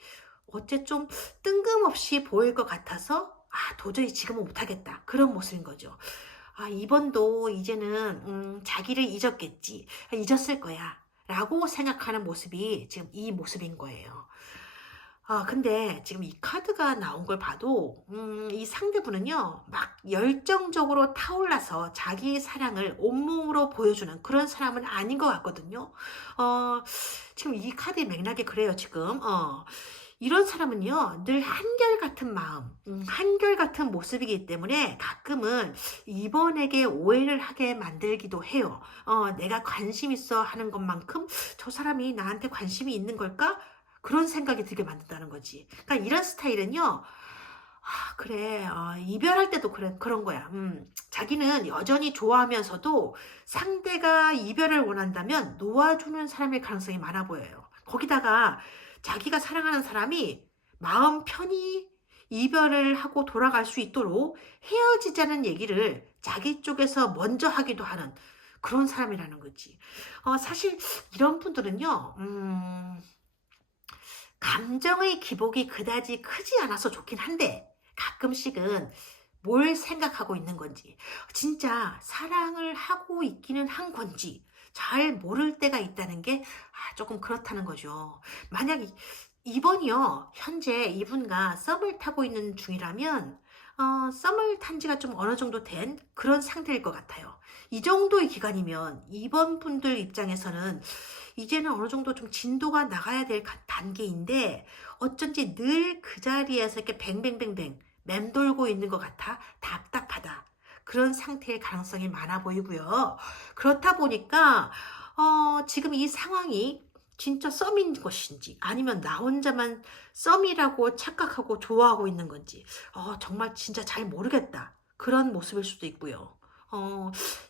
어째 좀 뜬금없이 보일 것 같아서 도저히 지금은 못하겠다, 그런 모습인 거죠. 이번도 이제는 자기를 잊었겠지, 잊었을 거야 라고 생각하는 모습이 지금 이 모습인 거예요. 근데 지금 이 카드가 나온 걸 봐도, 이 상대분은요, 막 열정적으로 타올라서 자기 사랑을 온몸으로 보여주는 그런 사람은 아닌 것 같거든요. 어, 지금 이 카드의 맥락이 그래요, 지금. 이런 사람은요, 늘 한결같은 마음, 한결같은 모습이기 때문에 가끔은 이번에게 오해를 하게 만들기도 해요. 내가 관심 있어 하는 것만큼 저 사람이 나한테 관심이 있는 걸까? 그런 생각이 들게 만든다는 거지. 그러니까 이런 스타일은요, 그래, 이별할 때도 그런 거야. 자기는 여전히 좋아하면서도 상대가 이별을 원한다면 놓아주는 사람일 가능성이 많아 보여요. 거기다가 자기가 사랑하는 사람이 마음 편히 이별을 하고 돌아갈 수 있도록 헤어지자는 얘기를 자기 쪽에서 먼저 하기도 하는 그런 사람이라는 거지. 사실 이런 분들은요, 감정의 기복이 그다지 크지 않아서 좋긴 한데 가끔씩은 뭘 생각하고 있는 건지, 진짜 사랑을 하고 있기는 한 건지 잘 모를 때가 있다는 게 조금 그렇다는 거죠. 만약 이번이요, 현재 이분과 썸을 타고 있는 중이라면 썸을 탄 지가 좀 어느 정도 된 그런 상태일 것 같아요. 이 정도의 기간이면 이번 분들 입장에서는 이제는 어느 정도 좀 진도가 나가야 될 단계인데 어쩐지 늘 그 자리에서 이렇게 뱅뱅뱅뱅 맴돌고 있는 것 같아 답답하다. 그런 상태일 가능성이 많아 보이고요. 그렇다 보니까 지금 이 상황이 진짜 썸인 것인지 아니면 나 혼자만 썸이라고 착각하고 좋아하고 있는 건지 정말 진짜 잘 모르겠다. 그런 모습일 수도 있고요.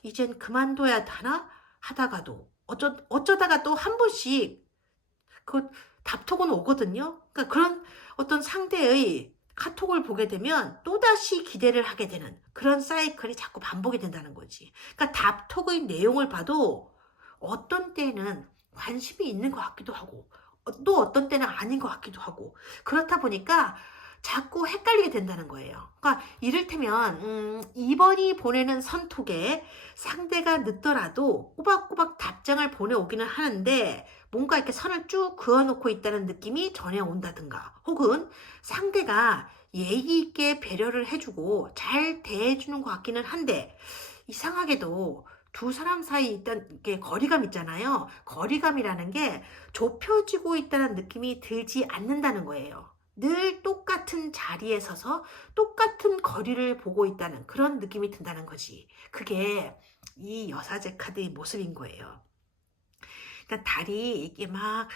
이젠 그만둬야 하나 하다가도 어쩌다가 또 한 번씩 그 답톡은 오거든요. 그러니까 그런 어떤 상대의 카톡을 보게 되면 또다시 기대를 하게 되는 그런 사이클이 자꾸 반복이 된다는 거지. 그러니까 답톡의 내용을 봐도 어떤 때는 관심이 있는 것 같기도 하고 또 어떤 때는 아닌 것 같기도 하고 그렇다 보니까 자꾸 헷갈리게 된다는 거예요. 그러니까 이를테면 2번이 보내는 선톡에 상대가 늦더라도 꼬박꼬박 답장을 보내오기는 하는데 뭔가 이렇게 선을 쭉 그어놓고 있다는 느낌이 전해온다든가 혹은 상대가 예의 있게 배려를 해주고 잘 대해주는 것 같기는 한데 이상하게도 두 사람 사이 있던 게 거리감 있잖아요. 거리감이라는 게 좁혀지고 있다는 느낌이 들지 않는다는 거예요. 늘 똑같은 자리에 서서 똑같은 거리를 보고 있다는 그런 느낌이 든다는 거지. 그게 이 여사제 카드의 모습인 거예요. 그러니까 달이 이게 막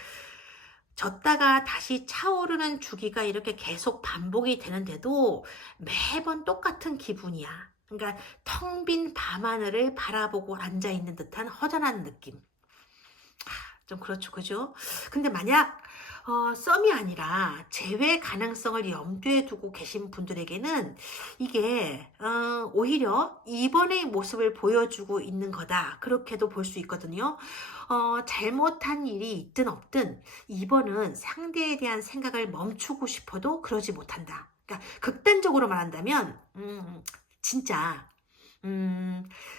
졌다가 다시 차오르는 주기가 이렇게 계속 반복이 되는데도 매번 똑같은 기분이야. 그러니까 텅 빈 밤하늘을 바라보고 앉아있는 듯한 허전한 느낌. 좀 그렇죠, 그죠? 근데 만약 썸이 아니라 재회 가능성을 염두에 두고 계신 분들에게는 이게 오히려 이번의 모습을 보여주고 있는 거다. 그렇게도 볼 수 있거든요. 잘못한 일이 있든 없든 이번은 상대에 대한 생각을 멈추고 싶어도 그러지 못한다. 그러니까 극단적으로 말한다면 진짜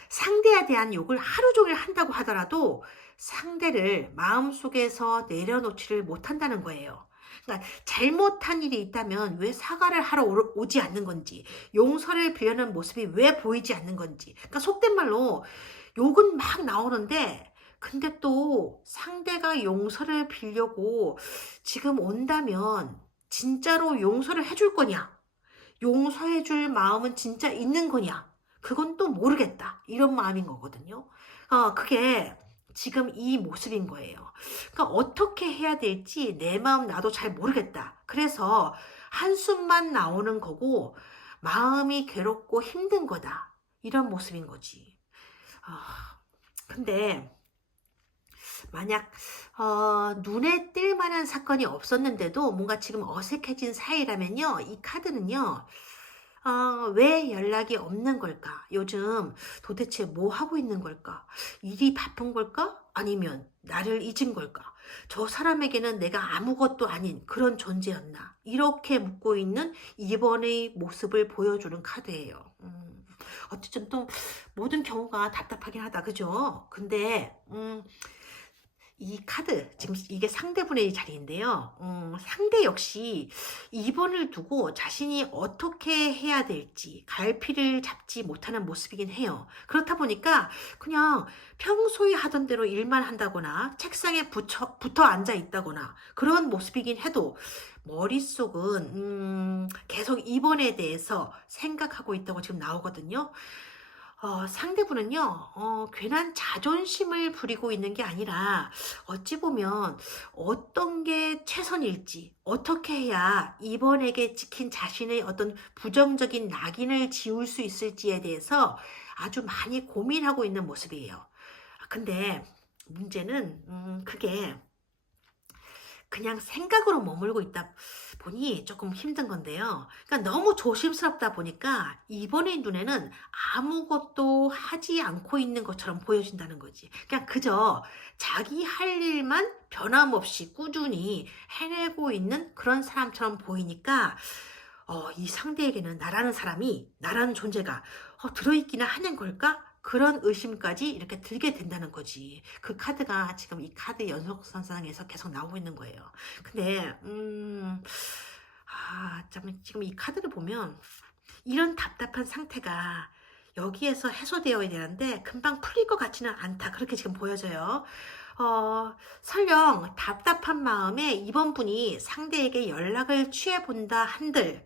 상대에 대한 욕을 하루 종일 한다고 하더라도 상대를 마음속에서 내려놓지를 못한다는 거예요. 그러니까 잘못한 일이 있다면 왜 사과를 하러 오지 않는 건지, 용서를 빌려는 모습이 왜 보이지 않는 건지. 그러니까 속된 말로 욕은 막 나오는데 근데 또 상대가 용서를 빌려고 지금 온다면 진짜로 용서를 해줄 거냐? 용서해줄 마음은 진짜 있는 거냐? 그건 또 모르겠다. 이런 마음인 거거든요. 그게 지금 이 모습인 거예요. 그러니까 어떻게 해야 될지 내 마음 나도 잘 모르겠다. 그래서 한숨만 나오는 거고 마음이 괴롭고 힘든 거다. 이런 모습인 거지. 근데 만약 눈에 띌 만한 사건이 없었는데도 뭔가 지금 어색해진 사이라면요. 이 카드는요. 왜 연락이 없는 걸까? 요즘 도대체 뭐 하고 있는 걸까? 일이 바쁜 걸까? 아니면 나를 잊은 걸까? 저 사람에게는 내가 아무것도 아닌 그런 존재였나? 이렇게 묻고 있는 이번의 모습을 보여주는 카드예요. 어쨌든 또 모든 경우가 답답하긴 하다. 그죠? 근데 이 카드, 지금 이게 상대분의 자리인데요. 상대 역시 2번을 두고 자신이 어떻게 해야 될지 갈피를 잡지 못하는 모습이긴 해요. 그렇다 보니까 그냥 평소에 하던 대로 일만 한다거나 책상에 붙어 앉아 있다거나 그런 모습이긴 해도 머릿속은 계속 2번에 대해서 생각하고 있다고 지금 나오거든요. 상대분은요, 괜한 자존심을 부리고 있는 게 아니라, 어찌 보면 어떤 게 최선일지, 어떻게 해야 이번에게 찍힌 자신의 어떤 부정적인 낙인을 지울 수 있을지에 대해서 아주 많이 고민하고 있는 모습이에요. 근데 문제는, 그게 그냥 생각으로 머물고 있다 보니 조금 힘든 건데요. 그러니까 너무 조심스럽다 보니까 이번의 눈에는 아무것도 하지 않고 있는 것처럼 보여진다는 거지. 그냥 그저 자기 할 일만 변함없이 꾸준히 해내고 있는 그런 사람처럼 보이니까 이 상대에게는 나라는 사람이, 나라는 존재가 들어있기는 하는 걸까? 그런 의심까지 이렇게 들게 된다는 거지. 그 카드가 지금 이 카드 연속선상에서 계속 나오고 있는 거예요. 근데 참 지금 이 카드를 보면 이런 답답한 상태가 여기에서 해소되어야 되는데 금방 풀릴 것 같지는 않다. 그렇게 지금 보여져요. 설령 답답한 마음에 이번 분이 상대에게 연락을 취해본다 한들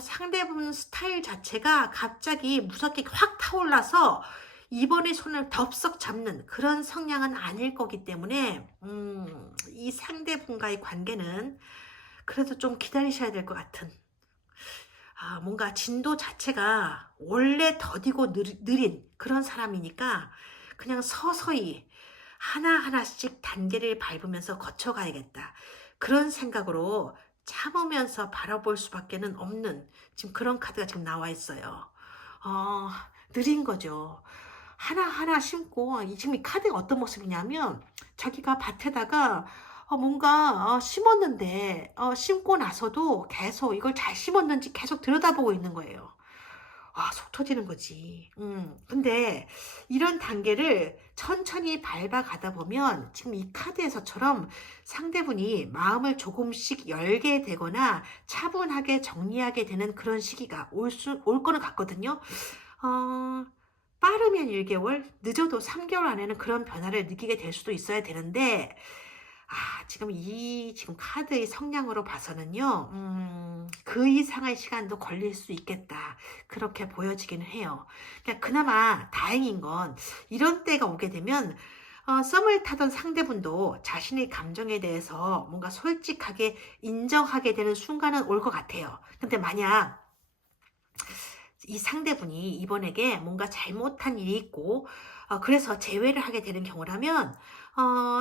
상대분 스타일 자체가 갑자기 무섭게 확 타올라서 이번에 손을 덥석 잡는 그런 성향은 아닐 거기 때문에 이 상대분과의 관계는 그래도 좀 기다리셔야 될 것 같은, 뭔가 진도 자체가 원래 더디고 느린 그런 사람이니까 그냥 서서히 하나하나씩 단계를 밟으면서 거쳐가야겠다. 그런 생각으로 참으면서 바라볼 수밖에는 없는 지금 그런 카드가 지금 나와 있어요. 느린 거죠. 하나하나 심고, 지금 이 카드가 어떤 모습이냐면 자기가 밭에다가 뭔가 심었는데 심고 나서도 계속 이걸 잘 심었는지 계속 들여다보고 있는 거예요. 속 터지는 거지. 근데 이런 단계를 천천히 밟아가다 보면 지금 이 카드에서처럼 상대분이 마음을 조금씩 열게 되거나 차분하게 정리하게 되는 그런 시기가 올 거는 같거든요. 빠르면 1개월, 늦어도 3개월 안에는 그런 변화를 느끼게 될 수도 있어야 되는데, 지금 카드의 성향으로 봐서는요, 그 이상의 시간도 걸릴 수 있겠다. 그렇게 보여지기는 해요. 그나마 다행인 건, 이런 때가 오게 되면, 썸을 타던 상대분도 자신의 감정에 대해서 뭔가 솔직하게 인정하게 되는 순간은 올 것 같아요. 근데 만약, 이 상대분이 이번에게 뭔가 잘못한 일이 있고, 그래서 재회를 하게 되는 경우라면,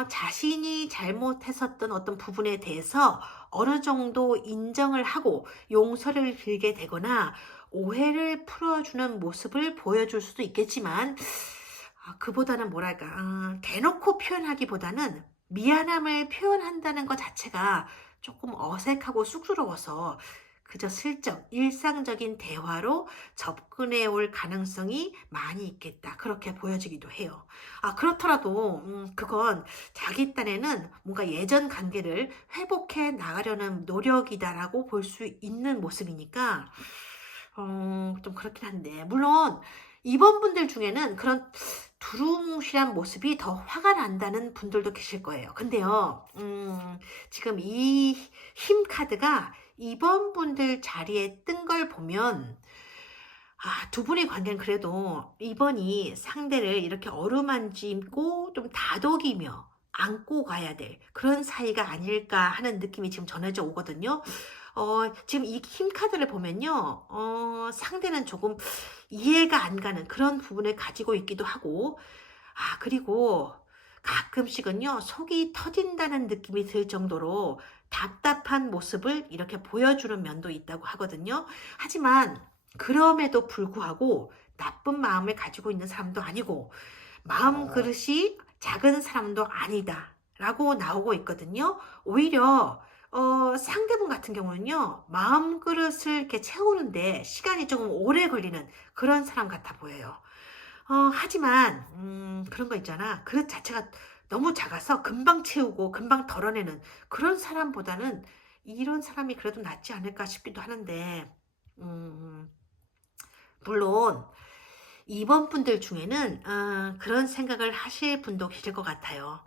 자신이 잘못했었던 어떤 부분에 대해서 어느 정도 인정을 하고 용서를 빌게 되거나 오해를 풀어주는 모습을 보여줄 수도 있겠지만, 그보다는 뭐랄까, 대놓고 표현하기보다는 미안함을 표현한다는 것 자체가 조금 어색하고 쑥스러워서 그저 슬쩍 일상적인 대화로 접근해 올 가능성이 많이 있겠다. 그렇게 보여지기도 해요. 그렇더라도 그건 자기 딴에는 뭔가 예전 관계를 회복해 나가려는 노력이다라고 볼 수 있는 모습이니까 좀 그렇긴 한데, 물론 이번 분들 중에는 그런 두루뭉실한 모습이 더 화가 난다는 분들도 계실 거예요. 근데요, 지금 이 힘 카드가 이번 분들 자리에 뜬 걸 보면, 두 분의 관계는 그래도 이번이 상대를 이렇게 어루만지고 좀 다독이며 안고 가야 될 그런 사이가 아닐까 하는 느낌이 지금 전해져 오거든요. 지금 이 힘 카드를 보면요, 상대는 조금 이해가 안 가는 그런 부분을 가지고 있기도 하고, 그리고 가끔씩은요, 속이 터진다는 느낌이 들 정도로 답답한 모습을 이렇게 보여주는 면도 있다고 하거든요. 하지만 그럼에도 불구하고 나쁜 마음을 가지고 있는 사람도 아니고 마음 그릇이 작은 사람도 아니다 라고 나오고 있거든요. 오히려 상대분 같은 경우는요, 마음 그릇을 이렇게 채우는데 시간이 조금 오래 걸리는 그런 사람 같아 보여요. 하지만 그런 거 있잖아. 그릇 자체가 너무 작아서 금방 채우고 금방 덜어내는 그런 사람보다는 이런 사람이 그래도 낫지 않을까 싶기도 하는데, 음, 물론 이번 분들 중에는 그런 생각을 하실 분도 계실 것 같아요.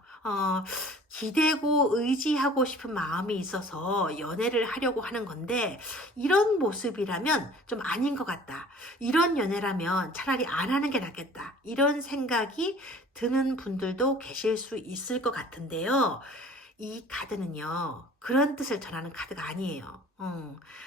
기대고 의지하고 싶은 마음이 있어서 연애를 하려고 하는 건데, 이런 모습이라면 좀 아닌 것 같다. 이런 연애라면 차라리 안 하는 게 낫겠다. 이런 생각이 드는 분들도 계실 수 있을 것 같은데요. 이 카드는요, 그런 뜻을 전하는 카드가 아니에요.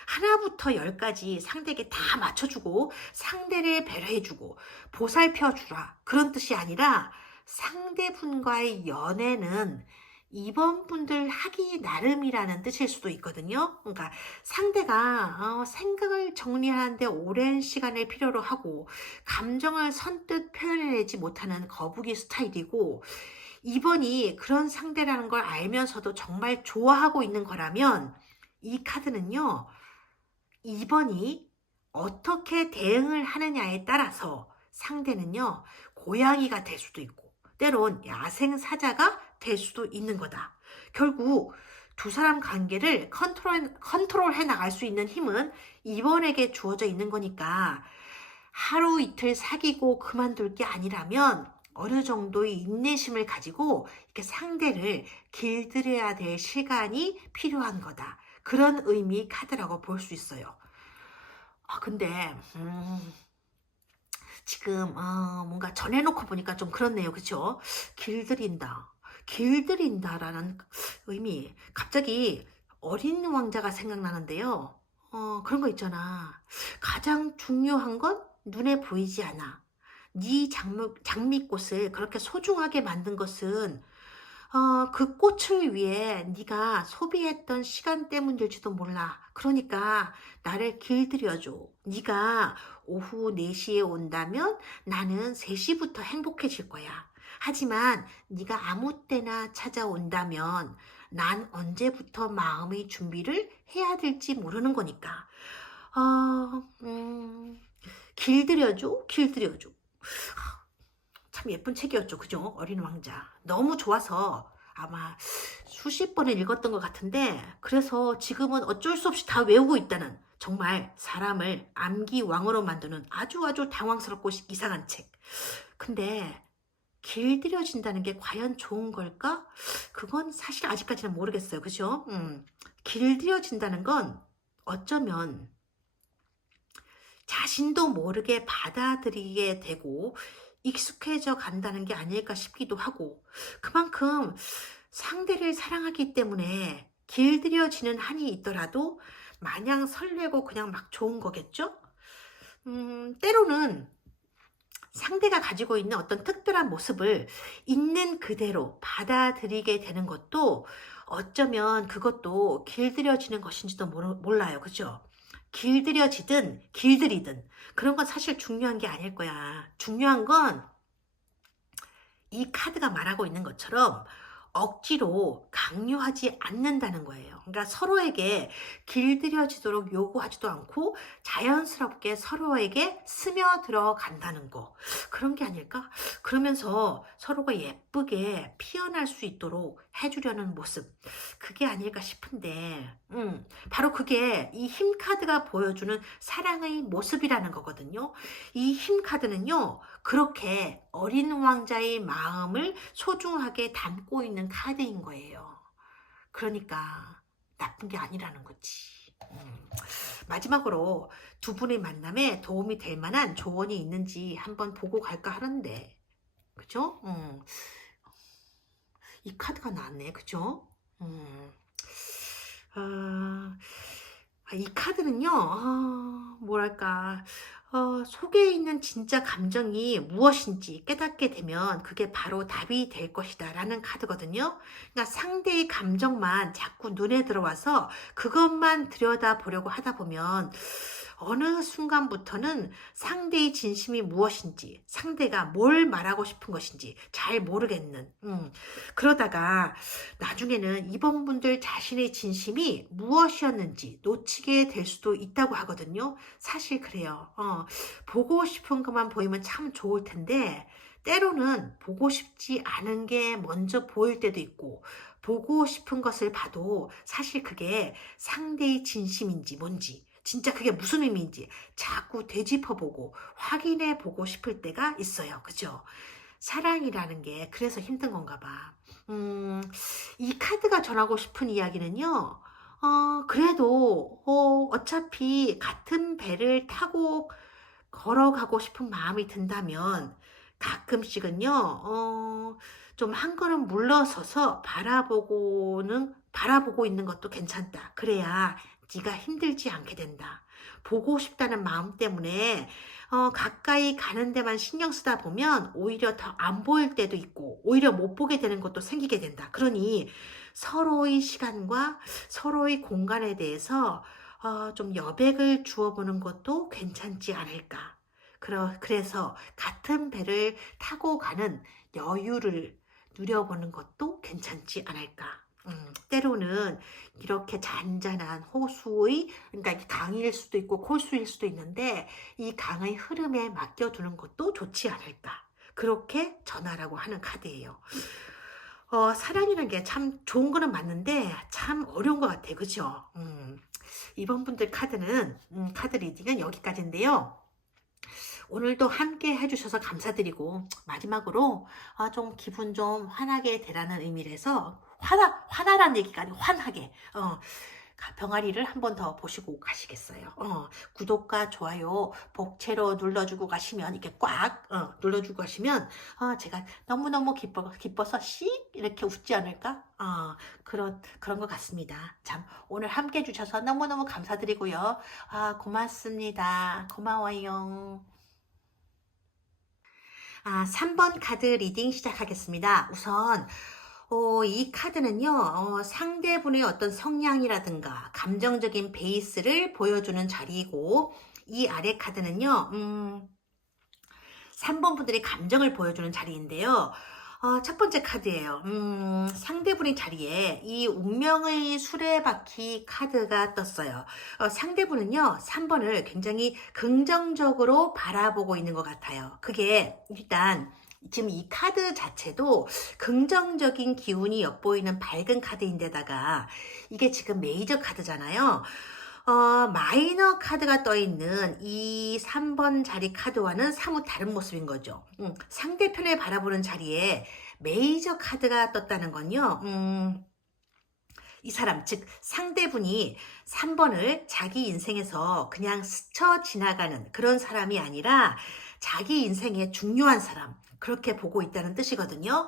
하나부터 열까지 상대에게 다 맞춰주고, 상대를 배려해주고, 보살펴주라. 그런 뜻이 아니라, 상대분과의 연애는 이번 분들 하기 나름이라는 뜻일 수도 있거든요. 그러니까 상대가 생각을 정리하는데 오랜 시간을 필요로 하고, 감정을 선뜻 표현해내지 못하는 거북이 스타일이고, 이번이 그런 상대라는 걸 알면서도 정말 좋아하고 있는 거라면, 이 카드는요, 이번이 어떻게 대응을 하느냐에 따라서 상대는요, 고양이가 될 수도 있고, 때론 야생사자가 될 수도 있는 거다. 결국 두 사람 관계를 컨트롤해 나갈 수 있는 힘은 이번에게 주어져 있는 거니까, 하루 이틀 사귀고 그만둘 게 아니라면 어느 정도의 인내심을 가지고 이렇게 상대를 길들여야 될 시간이 필요한 거다. 그런 의미 카드라고 볼 수 있어요. 근데 지금 뭔가 전해놓고 보니까 좀 그렇네요. 그쵸? 길들인다. 길들인다라는 의미. 갑자기 어린 왕자가 생각나는데요. 그런 거 있잖아. 가장 중요한 건 눈에 보이지 않아. 네 장미꽃을 그렇게 소중하게 만든 것은 그 꽃을 위해 네가 소비했던 시간 때문일지도 몰라. 그러니까 나를 길들여줘. 네가 오후 4시에 온다면 나는 3시부터 행복해질 거야. 하지만 네가 아무 때나 찾아온다면 난 언제부터 마음의 준비를 해야 될지 모르는 거니까. 길들여줘, 길들여줘. 참 예쁜 책이었죠. 그죠? 어린 왕자. 너무 좋아서 아마 수십 번을 읽었던 것 같은데, 그래서 지금은 어쩔 수 없이 다 외우고 있다는, 정말 사람을 암기왕으로 만드는 아주 당황스럽고 이상한 책. 근데 길들여진다는 게 과연 좋은 걸까? 그건 사실 아직까지는 모르겠어요. 그죠? 길들여진다는 건 어쩌면 자신도 모르게 받아들이게 되고 익숙해져 간다는 게 아닐까 싶기도 하고, 그만큼 상대를 사랑하기 때문에 길들여지는 한이 있더라도 마냥 설레고 그냥 막 좋은 거겠죠? 때로는 상대가 가지고 있는 어떤 특별한 모습을 있는 그대로 받아들이게 되는 것도 어쩌면 그것도 길들여지는 것인지도 몰라요. 그죠? 길들여지든 길들이든 그런 건 사실 중요한 게 아닐 거야. 중요한 건 이 카드가 말하고 있는 것처럼 억지로 강요하지 않는다는 거예요. 그러니까 서로에게 길들여지도록 요구하지도 않고 자연스럽게 서로에게 스며들어 간다는 거. 그런 게 아닐까? 그러면서 서로가 예쁘게 피어날 수 있도록 해주려는 모습. 그게 아닐까 싶은데, 바로 그게 이 힘 카드가 보여주는 사랑의 모습이라는 거거든요. 이 힘 카드는요, 그렇게 어린 왕자의 마음을 소중하게 담고 있는 카드인 거예요. 그러니까 나쁜 게 아니라는 거지. 마지막으로 두 분의 만남에 도움이 될 만한 조언이 있는지 한번 보고 갈까 하는데, 그죠? 이 카드가 나왔네. 그죠? 이 카드는요, 뭐랄까, 속에 있는 진짜 감정이 무엇인지 깨닫게 되면 그게 바로 답이 될 것이다 라는 카드거든요. 그러니까 상대의 감정만 자꾸 눈에 들어와서 그것만 들여다보려고 하다 보면 어느 순간부터는 상대의 진심이 무엇인지, 상대가 뭘 말하고 싶은 것인지 잘 모르겠는, 그러다가 나중에는 이번 분들 자신의 진심이 무엇이었는지 놓치게 될 수도 있다고 하거든요. 사실 그래요. 보고 싶은 것만 보이면 참 좋을 텐데, 때로는 보고 싶지 않은 게 먼저 보일 때도 있고, 보고 싶은 것을 봐도 사실 그게 상대의 진심인지 뭔지, 진짜 그게 무슨 의미인지 자꾸 되짚어보고 확인해보고 싶을 때가 있어요. 그죠? 사랑이라는 게 그래서 힘든 건가 봐. 이 카드가 전하고 싶은 이야기는요, 그래도, 어차피 같은 배를 타고 걸어가고 싶은 마음이 든다면 가끔씩은요, 좀 한 걸음 물러서서 바라보고 있는 것도 괜찮다. 그래야 네가 힘들지 않게 된다. 보고 싶다는 마음 때문에 가까이 가는 데만 신경 쓰다 보면 오히려 더 안 보일 때도 있고 오히려 못 보게 되는 것도 생기게 된다. 그러니 서로의 시간과 서로의 공간에 대해서 좀 여백을 주어보는 것도 괜찮지 않을까. 그래서 같은 배를 타고 가는 여유를 누려보는 것도 괜찮지 않을까. 때로는 이렇게 잔잔한 호수의, 그러니까 이게 강일 수도 있고 골수일 수도 있는데 이 강의 흐름에 맡겨두는 것도 좋지 않을까. 그렇게 전하라고 하는 카드예요. 사랑이라는 게 참 좋은 거는 맞는데 참 어려운 것 같아요. 그죠? 이번 분들 카드는, 카드 리딩은 여기까지인데요. 오늘도 함께 해주셔서 감사드리고, 마지막으로 좀 기분 좀 환하게 되라는 의미에서 화나란 얘기가 아니고 환하게 병아리를 한 번 더 보시고 가시겠어요. 구독과 좋아요 복채로 눌러주고 가시면, 이렇게 꽉 눌러주고 가시면 제가 너무너무 기뻐서 씩 이렇게 웃지 않을까? 그런 것 같습니다. 참 오늘 함께 해주셔서 너무너무 감사드리고요. 고맙습니다. 고마워요. 3번 카드 리딩 시작하겠습니다. 우선 이 카드는요, 상대분의 어떤 성향이라든가 감정적인 베이스를 보여주는 자리이고, 이 아래 카드는요, 3번 분들의 감정을 보여주는 자리인데요. 첫 번째 카드예요. 상대분의 자리에 이 운명의 수레바퀴 카드가 떴어요. 상대분은요, 3번을 굉장히 긍정적으로 바라보고 있는 것 같아요. 그게 일단 지금 이 카드 자체도 긍정적인 기운이 엿보이는 밝은 카드인데다가 이게 지금 메이저 카드잖아요. 마이너 카드가 떠있는 이 3번 자리 카드와는 사뭇 다른 모습인 거죠. 상대편을 바라보는 자리에 메이저 카드가 떴다는 건요. 이 사람, 즉 상대분이 3번을 자기 인생에서 그냥 스쳐 지나가는 그런 사람이 아니라 자기 인생의 중요한 사람, 그렇게 보고 있다는 뜻이거든요.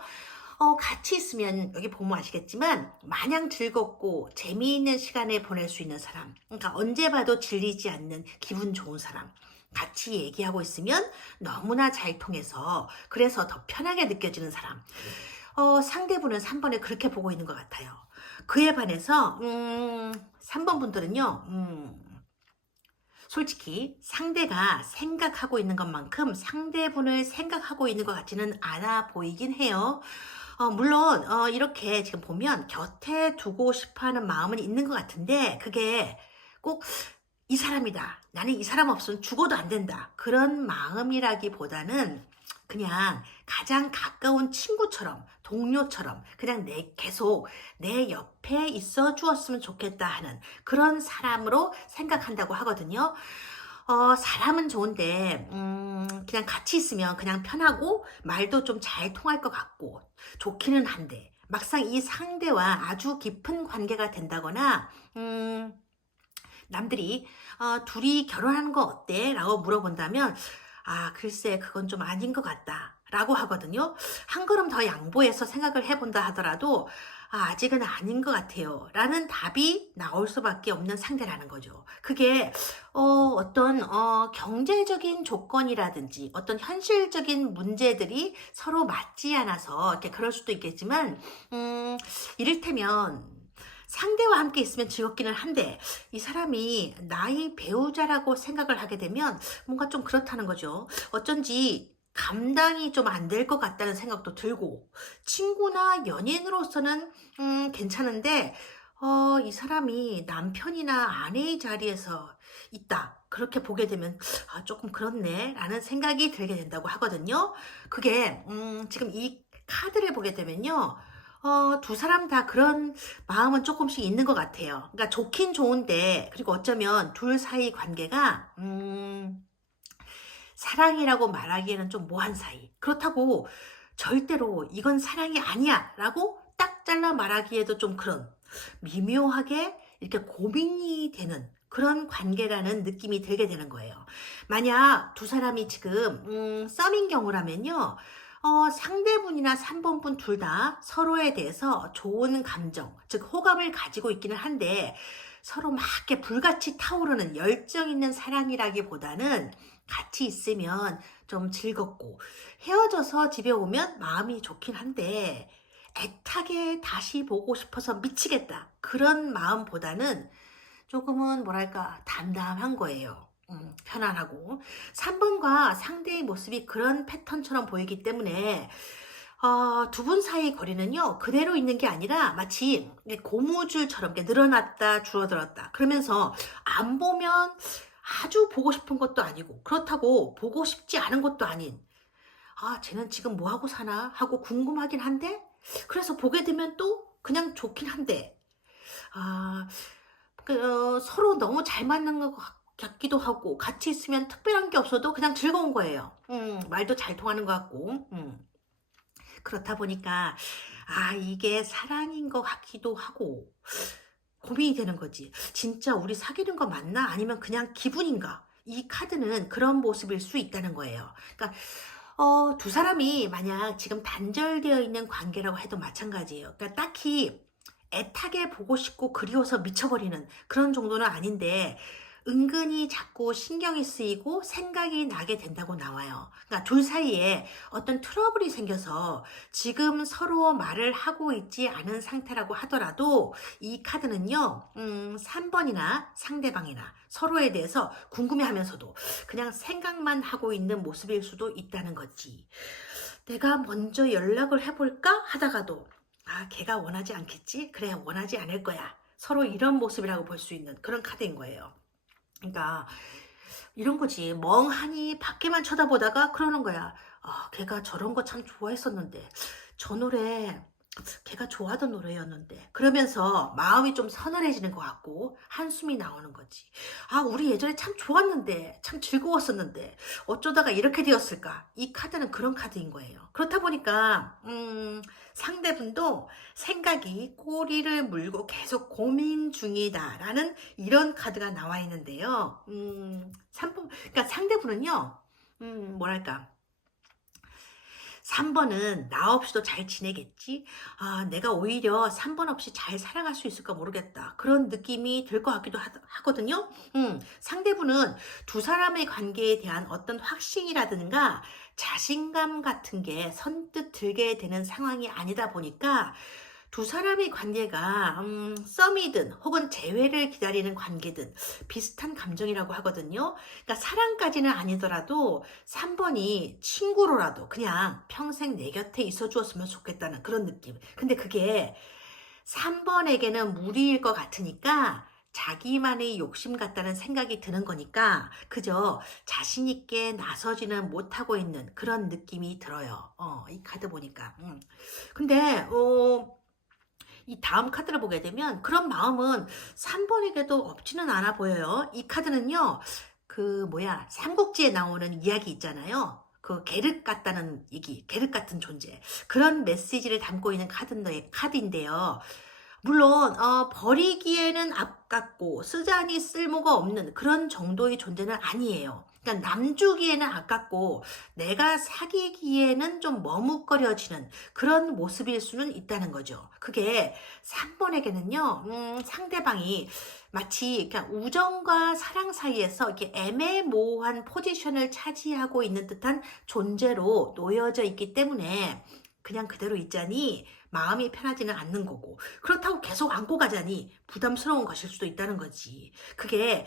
같이 있으면 여기 보면 아시겠지만 마냥 즐겁고 재미있는 시간을 보낼 수 있는 사람, 그러니까 언제 봐도 질리지 않는 기분 좋은 사람, 같이 얘기하고 있으면 너무나 잘 통해서 그래서 더 편하게 느껴지는 사람, 상대분은 3번을 그렇게 보고 있는 것 같아요. 그에 반해서 3번 분들은요, 솔직히 상대가 생각하고 있는 것만큼 상대분을 생각하고 있는 것 같지는 않아 보이긴 해요. 물론 이렇게 지금 보면 곁에 두고 싶어하는 마음은 있는 것 같은데 그게 꼭 이 사람이다, 나는 이 사람 없으면 죽어도 안 된다, 그런 마음이라기보다는 그냥 가장 가까운 친구처럼, 동료처럼 그냥 계속 내 옆에 있어 주었으면 좋겠다 하는 그런 사람으로 생각한다고 하거든요. 사람은 좋은데 그냥 같이 있으면 그냥 편하고 말도 좀 잘 통할 것 같고 좋기는 한데, 막상 이 상대와 아주 깊은 관계가 된다거나 남들이 둘이 결혼하는 거 어때? 라고 물어본다면 글쎄 그건 좀 아닌 것 같다 라고 하거든요. 한 걸음 더 양보해서 생각을 해본다 하더라도 아직은 아닌 것 같아요 라는 답이 나올 수밖에 없는 상대라는 거죠. 그게 어떤 경제적인 조건이라든지 어떤 현실적인 문제들이 서로 맞지 않아서 이렇게 그럴 수도 있겠지만, 이를테면 상대와 함께 있으면 즐겁기는 한데 이 사람이 나의 배우자라고 생각을 하게 되면 뭔가 좀 그렇다는 거죠. 어쩐지 감당이 좀 안 될 것 같다는 생각도 들고 친구나 연인으로서는 괜찮은데 이 사람이 남편이나 아내의 자리에서 있다. 그렇게 보게 되면 조금 그렇네 라는 생각이 들게 된다고 하거든요. 그게 지금 이 카드를 보게 되면요. 두 사람 다 그런 마음은 조금씩 있는 것 같아요. 그러니까 좋긴 좋은데 그리고 어쩌면 둘 사이 관계가 사랑이라고 말하기에는 좀 모한 사이. 그렇다고 절대로 이건 사랑이 아니야 라고 딱 잘라 말하기에도 좀 그런 미묘하게 이렇게 고민이 되는 그런 관계라는 느낌이 들게 되는 거예요. 만약 두 사람이 지금 썸인 경우라면요. 상대분이나 3번분 둘 다 서로에 대해서 좋은 감정, 즉 호감을 가지고 있기는 한데 서로 막 이렇게 불같이 타오르는 열정 있는 사랑이라기보다는 같이 있으면 좀 즐겁고 헤어져서 집에 오면 마음이 좋긴 한데 애타게 다시 보고 싶어서 미치겠다. 그런 마음보다는 조금은 뭐랄까 담담한 거예요. 편안하고 3번과 상대의 모습이 그런 패턴처럼 보이기 때문에 두 분 사이 거리는요 그대로 있는 게 아니라 마치 고무줄처럼 이렇게 늘어났다 줄어들었다 그러면서 안 보면 아주 보고 싶은 것도 아니고 그렇다고 보고 싶지 않은 것도 아닌 쟤는 지금 뭐 하고 사나 하고 궁금하긴 한데 그래서 보게 되면 또 그냥 좋긴 한데 서로 너무 잘 맞는 것 같기도 하고 같이 있으면 특별한 게 없어도 그냥 즐거운 거예요. 말도 잘 통하는 것 같고 그렇다 보니까 이게 사랑인 것 같기도 하고 고민이 되는 거지. 진짜 우리 사귀는 거 맞나? 아니면 그냥 기분인가? 이 카드는 그런 모습일 수 있다는 거예요. 그러니까 두 사람이 만약 지금 단절되어 있는 관계라고 해도 마찬가지예요. 그러니까 딱히 애타게 보고 싶고 그리워서 미쳐버리는 그런 정도는 아닌데 은근히 자꾸 신경이 쓰이고 생각이 나게 된다고 나와요. 그러니까 둘 사이에 어떤 트러블이 생겨서 지금 서로 말을 하고 있지 않은 상태라고 하더라도 이 카드는요 3번이나 상대방이나 서로에 대해서 궁금해하면서도 그냥 생각만 하고 있는 모습일 수도 있다는 거지. 내가 먼저 연락을 해볼까 하다가도 걔가 원하지 않겠지? 그래, 원하지 않을 거야. 서로 이런 모습이라고 볼 수 있는 그런 카드인 거예요. 그러니까 이런 거지. 멍하니 밖에만 쳐다보다가 그러는 거야. 걔가 저런 거 참 좋아했었는데 저 노래 걔가 좋아하던 노래였는데 그러면서 마음이 좀 서늘해지는 것 같고 한숨이 나오는 거지. 우리 예전에 참 좋았는데 참 즐거웠었는데 어쩌다가 이렇게 되었을까. 이 카드는 그런 카드인 거예요. 그렇다 보니까 상대분도 생각이 꼬리를 물고 계속 고민 중이다라는 이런 카드가 나와 있는데요. 3번, 그러니까 상대분은요 뭐랄까 3번은 나 없이도 잘 지내겠지? 내가 오히려 3번 없이 잘 살아갈 수 있을까 모르겠다. 그런 느낌이 들 것 같기도 하거든요. 상대분은 두 사람의 관계에 대한 어떤 확신이라든가 자신감 같은 게 선뜻 들게 되는 상황이 아니다 보니까 두 사람의 관계가 썸이든 혹은 재회를 기다리는 관계든 비슷한 감정이라고 하거든요. 그러니까 사랑까지는 아니더라도 3번이 친구로라도 그냥 평생 내 곁에 있어 주었으면 좋겠다는 그런 느낌. 근데 그게 3번에게는 무리일 것 같으니까 자기만의 욕심 같다는 생각이 드는 거니까 그저 자신 있게 나서지는 못하고 있는 그런 느낌이 들어요. 이 카드 보니까. 근데 이 다음 카드를 보게 되면 그런 마음은 3번에게도 없지는 않아 보여요. 이 카드는요. 삼국지에 나오는 이야기 있잖아요. 그 계륵 같다는 얘기, 계륵 같은 존재. 그런 메시지를 담고 있는 카드인데요. 물론 버리기에는 아깝고 쓰자니 쓸모가 없는 그런 정도의 존재는 아니에요. 그러니까 남주기에는 아깝고 내가 사귀기에는 좀 머뭇거려지는 그런 모습일 수는 있다는 거죠. 그게 3번에게는요. 상대방이 마치 그냥 우정과 사랑 사이에서 이렇게 애매모호한 포지션을 차지하고 있는 듯한 존재로 놓여져 있기 때문에 그냥 그대로 있자니 마음이 편하지는 않는 거고, 그렇다고 계속 안고 가자니 부담스러운 것일 수도 있다는 거지. 그게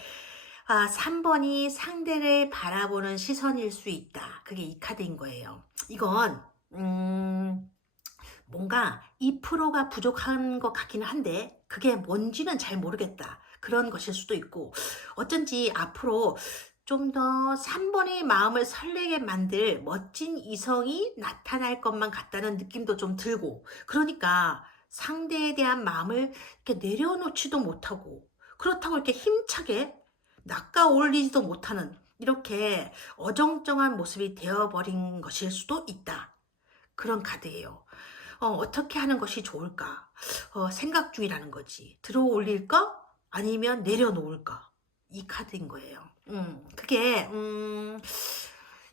3번이 상대를 바라보는 시선일 수 있다. 그게 이 카드인 거예요. 이건 뭔가 2%가 부족한 것 같기는 한데 그게 뭔지는 잘 모르겠다. 그런 것일 수도 있고, 어쩐지 앞으로 좀 더 3번의 마음을 설레게 만들 멋진 이성이 나타날 것만 같다는 느낌도 좀 들고, 그러니까 상대에 대한 마음을 이렇게 내려놓지도 못하고, 그렇다고 이렇게 힘차게 낚아 올리지도 못하는 이렇게 어정쩡한 모습이 되어버린 것일 수도 있다. 그런 카드예요. 어떻게 하는 것이 좋을까? 생각 중이라는 거지. 들어 올릴까? 아니면 내려놓을까? 이 카드인 거예요. 그게,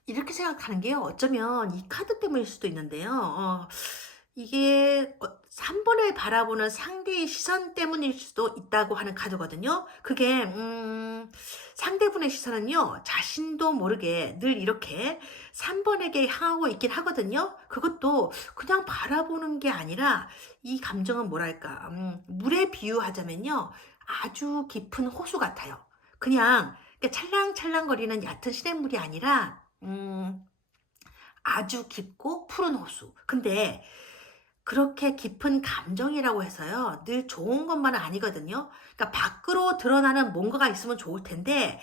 이렇게 생각하는 게요. 어쩌면 이 카드 때문일 수도 있는데요. 이게 3번을 바라보는 상대의 시선 때문일 수도 있다고 하는 카드거든요. 그게, 상대분의 시선은요, 자신도 모르게 늘 이렇게 3번에게 향하고 있긴 하거든요. 그것도 그냥 바라보는 게 아니라 이 감정은 뭐랄까, 물에 비유하자면요, 아주 깊은 호수 같아요. 그냥 찰랑찰랑거리는 얕은 시냇물이 아니라 아주 깊고 푸른 호수. 근데 그렇게 깊은 감정이라고 해서요, 늘 좋은 것만은 아니거든요. 그러니까 밖으로 드러나는 뭔가가 있으면 좋을 텐데,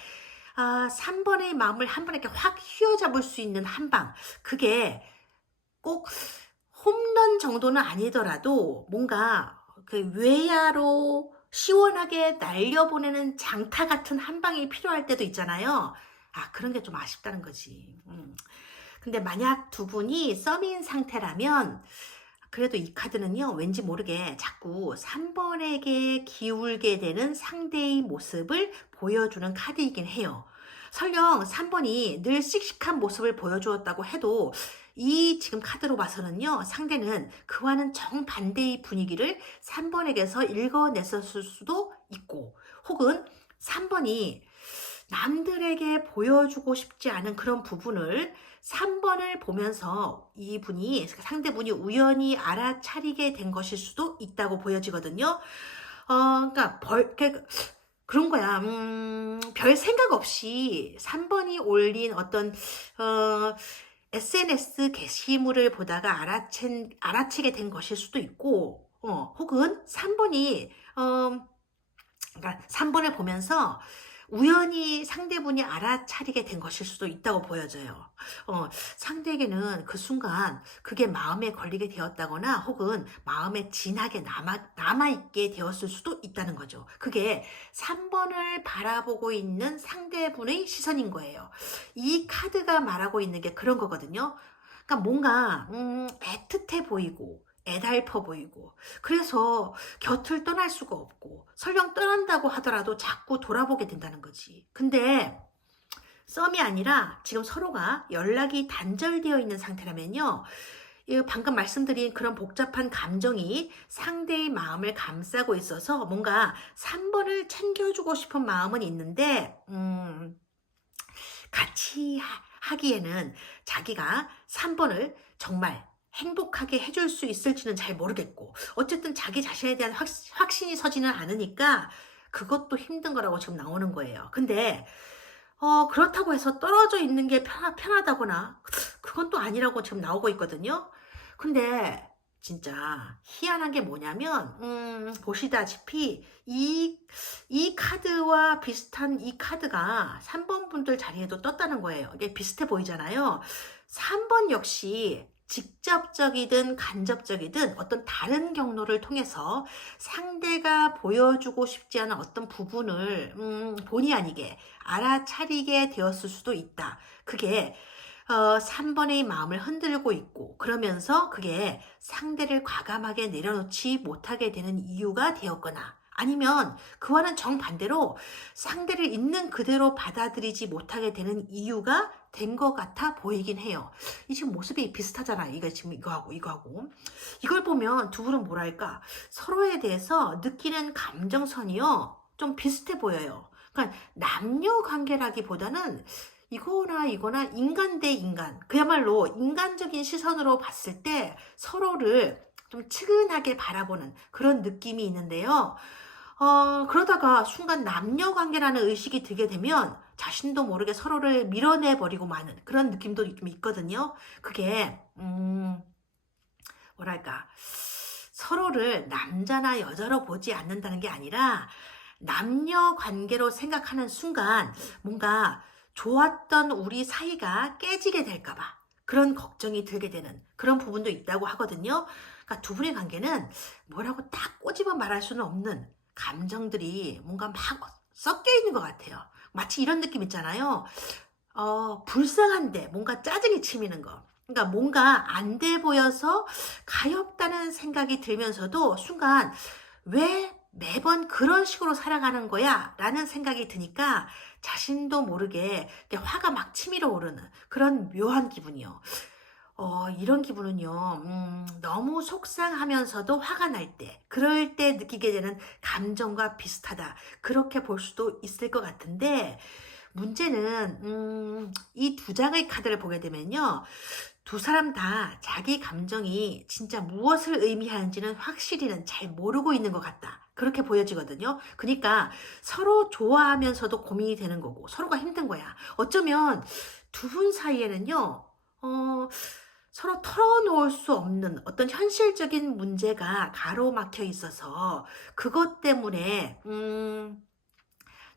3번의 마음을 한 번에 이렇게 확 휘어잡을 수 있는 한 방. 그게 꼭 홈런 정도는 아니더라도 뭔가 그 외야로 시원하게 날려보내는 장타 같은 한 방이 필요할 때도 있잖아요. 그런 게 좀 아쉽다는 거지. 근데 만약 두 분이 썸인 상태라면 그래도 이 카드는요, 왠지 모르게 자꾸 3번에게 기울게 되는 상대의 모습을 보여주는 카드이긴 해요. 설령 3번이 늘 씩씩한 모습을 보여주었다고 해도 이 지금 카드로 봐서는요, 상대는 그와는 정반대의 분위기를 3번에게서 읽어냈었을 수도 있고, 혹은 3번이 남들에게 보여주고 싶지 않은 그런 부분을 3번을 보면서 상대분이 우연히 알아차리게 된 것일 수도 있다고 보여지거든요. 그러니까 그런 거야. 별 생각 없이 3번이 올린 어떤 SNS 게시물을 보다가 알아채게 된 것일 수도 있고, 혹은 3번이 그러니까 3번을 보면서 우연히 상대분이 알아차리게 된 것일 수도 있다고 보여져요. 상대에게는 그 순간 그게 마음에 걸리게 되었다거나 혹은 마음에 진하게 남아있게 되었을 수도 있다는 거죠. 그게 3번을 바라보고 있는 상대분의 시선인 거예요. 이 카드가 말하고 있는 게 그런 거거든요. 그러니까 뭔가 애틋해 보이고 애달퍼 보이고, 그래서 곁을 떠날 수가 없고, 설령 떠난다고 하더라도 자꾸 돌아보게 된다는 거지. 근데 썸이 아니라 지금 서로가 연락이 단절되어 있는 상태라면요, 방금 말씀드린 그런 복잡한 감정이 상대의 마음을 감싸고 있어서 뭔가 3번을 챙겨주고 싶은 마음은 있는데, 같이 하기에는 자기가 3번을 정말 행복하게 해줄 수 있을지는 잘 모르겠고, 어쨌든 자기 자신에 대한 확신이 서지는 않으니까 그것도 힘든 거라고 지금 나오는 거예요. 근데 그렇다고 해서 떨어져 있는 게 편하다거나 그건 또 아니라고 지금 나오고 있거든요. 근데 진짜 희한한 게 뭐냐면 보시다시피 이 카드와 비슷한 이 카드가 3번 분들 자리에도 떴다는 거예요. 이게 비슷해 보이잖아요. 3번 역시 직접적이든 간접적이든 어떤 다른 경로를 통해서 상대가 보여주고 싶지 않은 어떤 부분을 본의 아니게 알아차리게 되었을 수도 있다. 그게 3번의 마음을 흔들고 있고, 그러면서 그게 상대를 과감하게 내려놓지 못하게 되는 이유가 되었거나, 아니면 그와는 정반대로 상대를 있는 그대로 받아들이지 못하게 되는 이유가 된 것 같아 보이긴 해요. 이 지금 모습이 비슷하잖아요. 이거 지금 이거하고. 이걸 보면 두 분은 뭐랄까, 서로에 대해서 느끼는 감정선이요, 좀 비슷해 보여요. 그러니까 남녀 관계라기보다는 이거나 인간 대 인간, 그야말로 인간적인 시선으로 봤을 때 서로를 좀 측은하게 바라보는 그런 느낌이 있는데요. 그러다가 순간 남녀 관계라는 의식이 들게 되면 자신도 모르게 서로를 밀어내 버리고 마는 그런 느낌도 좀 있거든요. 그게 뭐랄까, 서로를 남자나 여자로 보지 않는다는 게 아니라 남녀 관계로 생각하는 순간 뭔가 좋았던 우리 사이가 깨지게 될까 봐 그런 걱정이 들게 되는 그런 부분도 있다고 하거든요. 그러니까 두 분의 관계는 뭐라고 딱 꼬집어 말할 수는 없는 감정들이 뭔가 막 섞여 있는 것 같아요. 마치 이런 느낌 있잖아요. 불쌍한데 뭔가 짜증이 치미는 거. 그러니까 뭔가 안 돼 보여서 가엾다는 생각이 들면서도 순간 왜 매번 그런 식으로 살아가는 거야? 라는 생각이 드니까 자신도 모르게 이렇게 화가 막 치밀어 오르는 그런 묘한 기분이요. 이런 기분은요, 너무 속상하면서도 화가 날 때, 그럴 때 느끼게 되는 감정과 비슷하다. 그렇게 볼 수도 있을 것 같은데, 문제는, 이 두 장의 카드를 보게 되면요, 두 사람 다 자기 감정이 진짜 무엇을 의미하는지는 확실히는 잘 모르고 있는 것 같다. 그렇게 보여지거든요. 그러니까 서로 좋아하면서도 고민이 되는 거고, 서로가 힘든 거야. 어쩌면 두 분 사이에는요, 어, 서로 털어놓을 수 없는 어떤 현실적인 문제가 가로막혀 있어서 그것 때문에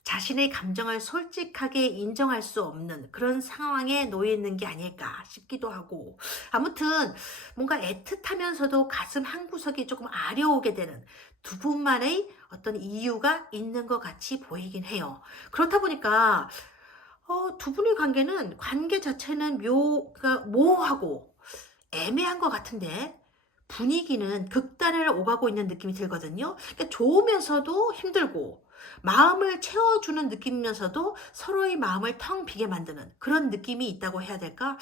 자신의 감정을 솔직하게 인정할 수 없는 그런 상황에 놓여 있는 게 아닐까 싶기도 하고, 아무튼 뭔가 애틋하면서도 가슴 한구석이 조금 아려오게 되는 두 분만의 어떤 이유가 있는 것 같이 보이긴 해요. 그렇다 보니까 두 분의 관계 자체는 그러니까 모호하고 애매한 것 같은데 분위기는 극단을 오가고 있는 느낌이 들거든요. 그러니까 좋으면서도 힘들고 마음을 채워주는 느낌이면서도 서로의 마음을 텅 비게 만드는 그런 느낌이 있다고 해야 될까?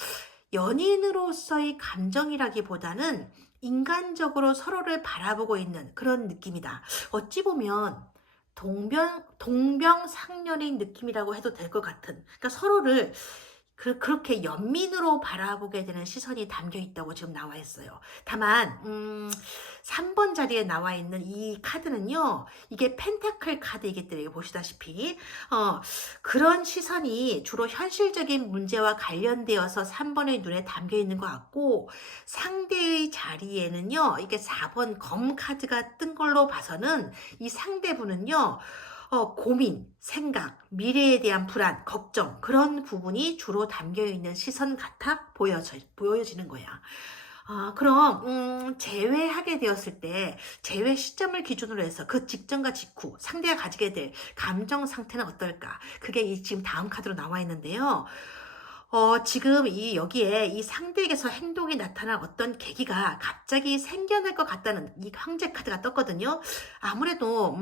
연인으로서의 감정이라기보다는 인간적으로 서로를 바라보고 있는 그런 느낌이다. 어찌 보면 동병상련의 느낌이라고 해도 될 것 같은, 그러니까 서로를 그렇게 연민으로 바라보게 되는 시선이 담겨 있다고 지금 나와 있어요. 다만 3번 자리에 나와 있는 이 카드는요, 이게 펜타클 카드이기 때문에 보시다시피 그런 시선이 주로 현실적인 문제와 관련되어서 3번의 눈에 담겨 있는 것 같고, 상대의 자리에는요, 이게 4번 검 카드가 뜬 걸로 봐서는 이 상대분은요, 고민, 생각, 미래에 대한 불안, 걱정, 그런 부분이 주로 담겨있는 시선 같아 보여지는 거야. 그럼, 재회하게 되었을 때, 재회 시점을 기준으로 해서 그 직전과 직후, 상대가 가지게 될 감정 상태는 어떨까? 그게 지금 다음 카드로 나와 있는데요. 지금 여기에 이 상대에게서 행동이 나타날 어떤 계기가 갑자기 생겨날 것 같다는 이 황제 카드가 떴거든요. 아무래도,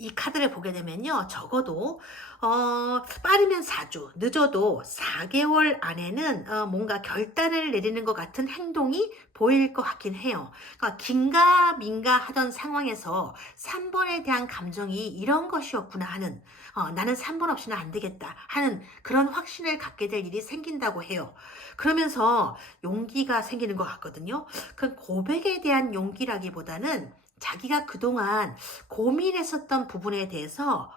이 카드를 보게 되면요, 적어도 빠르면 4주, 늦어도 4개월 안에는 뭔가 결단을 내리는 것 같은 행동이 보일 것 같긴 해요. 그러니까 긴가민가 하던 상황에서 3번에 대한 감정이 이런 것이었구나 하는, 나는 3번 없이는 안 되겠다 하는 그런 확신을 갖게 될 일이 생긴다고 해요. 그러면서 용기가 생기는 것 같거든요. 그 고백에 대한 용기라기보다는 자기가 그동안 고민했었던 부분에 대해서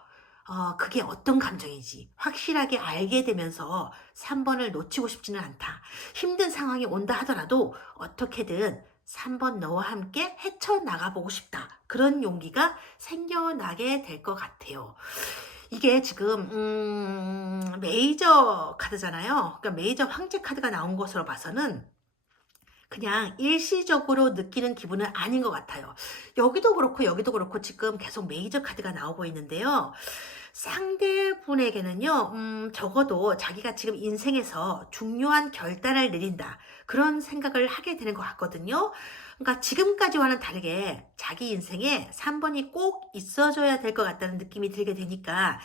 그게 어떤 감정인지 확실하게 알게 되면서 3번을 놓치고 싶지는 않다. 힘든 상황이 온다 하더라도 어떻게든 3번 너와 함께 헤쳐나가보고 싶다. 그런 용기가 생겨나게 될 것 같아요. 이게 지금 메이저 카드잖아요. 그러니까 메이저 황제 카드가 나온 것으로 봐서는 그냥 일시적으로 느끼는 기분은 아닌 것 같아요. 여기도 그렇고 여기도 그렇고 지금 계속 메이저 카드가 나오고 있는데요. 상대분에게는요, 적어도 자기가 지금 인생에서 중요한 결단을 내린다. 그런 생각을 하게 되는 것 같거든요. 그러니까 지금까지와는 다르게 자기 인생에 3번이 꼭 있어줘야 될 것 같다는 느낌이 들게 되니까